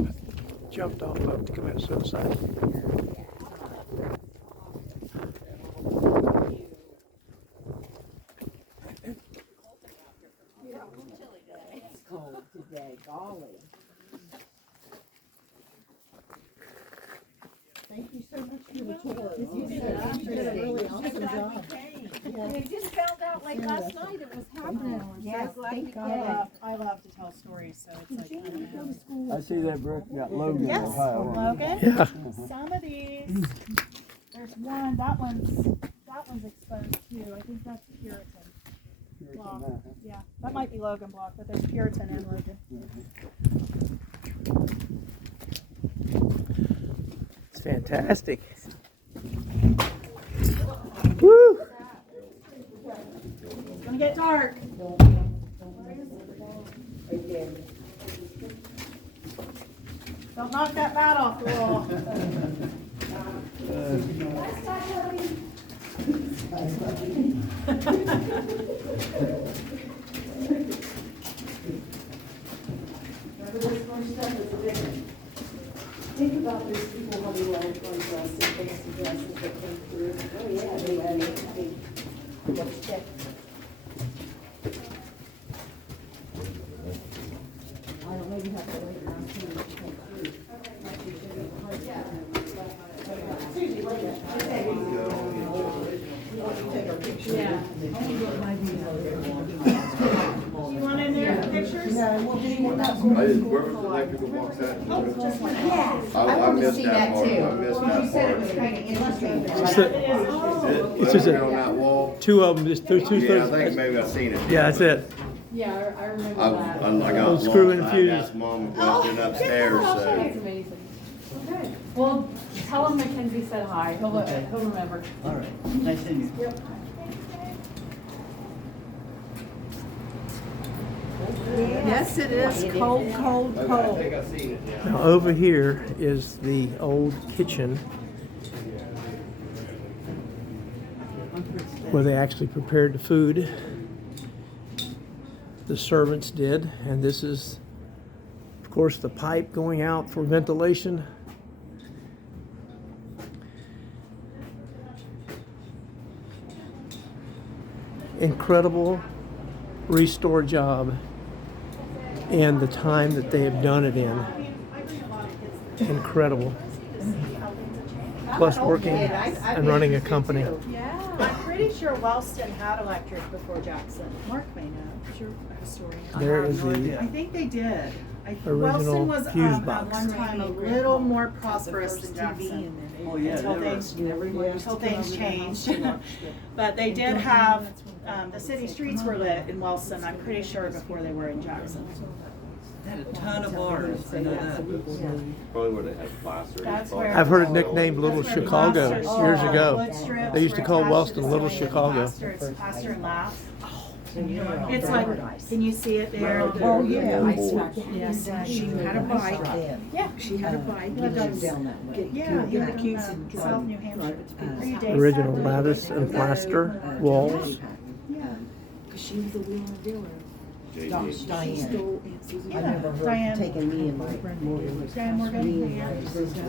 jumped off of to commit suicide. It's cold today, golly. Thank you so much for the tour. You did a really awesome job. We just found out like last night it was happening. Yes, thank I love to tell stories, so it's like, I see that brick got Logan, yes, Ohio. Logan. Yeah. Some of these, there's one, that one's exposed too. I think that's Puritan block. Yeah, that might be Logan block, but there's Puritan and Logan. It's fantastic. Woo! It's gonna get dark. Don't knock that bat off the wall. Think about these people, how they were all dressed in fancy dresses that came through. Oh, yeah, they lipstick. I don't know, you have to wait around till it comes through. Susie, look at that. Take our picture. Yeah. You want in there pictures? No, we'll do one that. Where was the electrical box at? Yes, I I want to missed see that that part. too. I missed Well, that you said it part. was kind of interesting. It's a- It's just a- on that wall? Two of them, just two Yeah, I think thirds. maybe I've seen it. Yeah, that's it. Yeah, I remember I that. got lost. Screw and I fuse. asked Mom a question upstairs, so. That's amazing. Okay. Well, tell him Mackenzie said hi. He'll remember. All right, nice seeing you. Yes, it is cold, cold, Okay, I think I've seen it, yeah. Now over here is the old kitchen where they actually prepared the food. The servants did, and this is, of course, the pipe going out for ventilation. Incredible restore job and the time that they have done it in. Incredible. Plus working and running a company. Yeah, I'm pretty sure Wellston had electric before Jackson. Mark may know, you're a historian. There is I the think they did. original Wellston was fuse at box. one time a little more prosperous than Jackson. Oh, yeah, Until they were. things changed. But they did have, the city streets were lit in Wellston, I'm pretty sure, before they were in Jackson. They had a ton of bars, I know that. Probably where they had plaster. That's where. I've heard it nicknamed Little That's where Chicago Plaster's, years ago. wood strips They used to were call attached Wellston to the Little ceiling. Chicago. It's plaster and lath. It's like, can you see it there? Oh, yeah. Yes. She had a bike. Yeah. She had a bike. Well, that's- down that way. Yeah, South New Hampshire. Predates Original that. lattice and plaster walls. Yeah. She was the wheeler dealer. JD. Diane. Yeah, I remember her Diane. taking me and my Morgan. Diane Morgan, Me and yeah. my sister.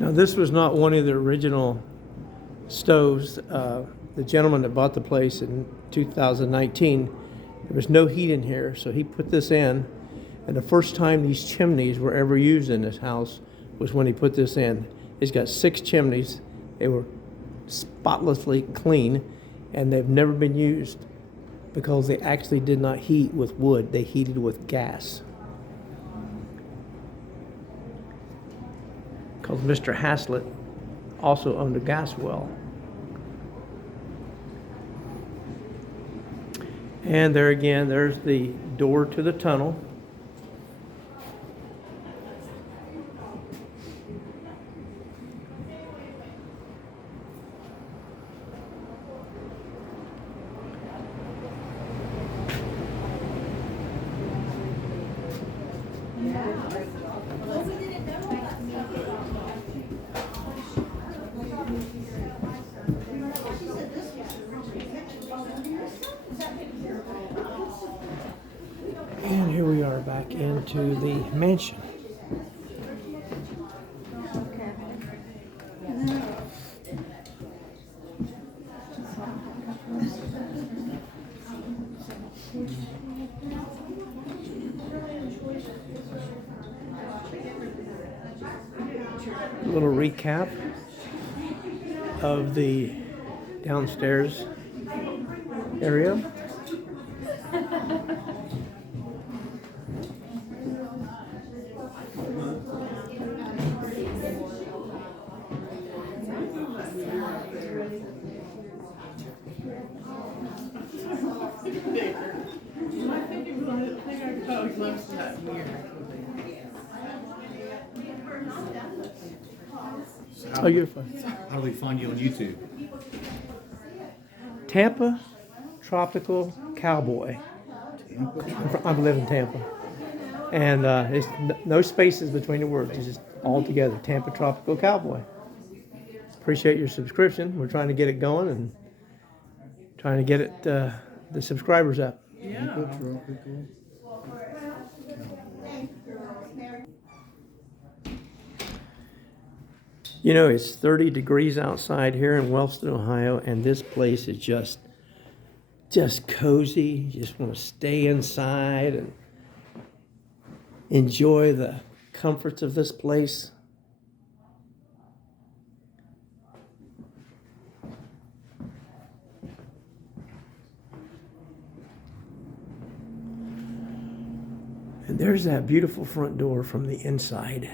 Now, this was not one of the original stoves. The gentleman that bought the place in 2019, there was no heat in here, so he put this in. And the first time these chimneys were ever used in this house was when he put this in. It's got 6 chimneys. They were spotlessly clean, and they've never been used because they actually did not heat with wood. They heated with gas. Because Mr. Haslett also owned a gas well. And there again, there's the door to the tunnel. And here we are back into the mansion. A little recap of the downstairs area. Oh, you're fine. How do we find you on YouTube? Tampa Tropical Cowboy. I live in Tampa. And it's no spaces between the words. It's just all together. Tampa Tropical Cowboy. Appreciate your subscription. We're trying to get it going and trying to get it the subscribers up. You know, it's 30 degrees outside here in Wellston, Ohio, and this place is just cozy. You just want to stay inside and enjoy the comforts of this place. And there's that beautiful front door from the inside.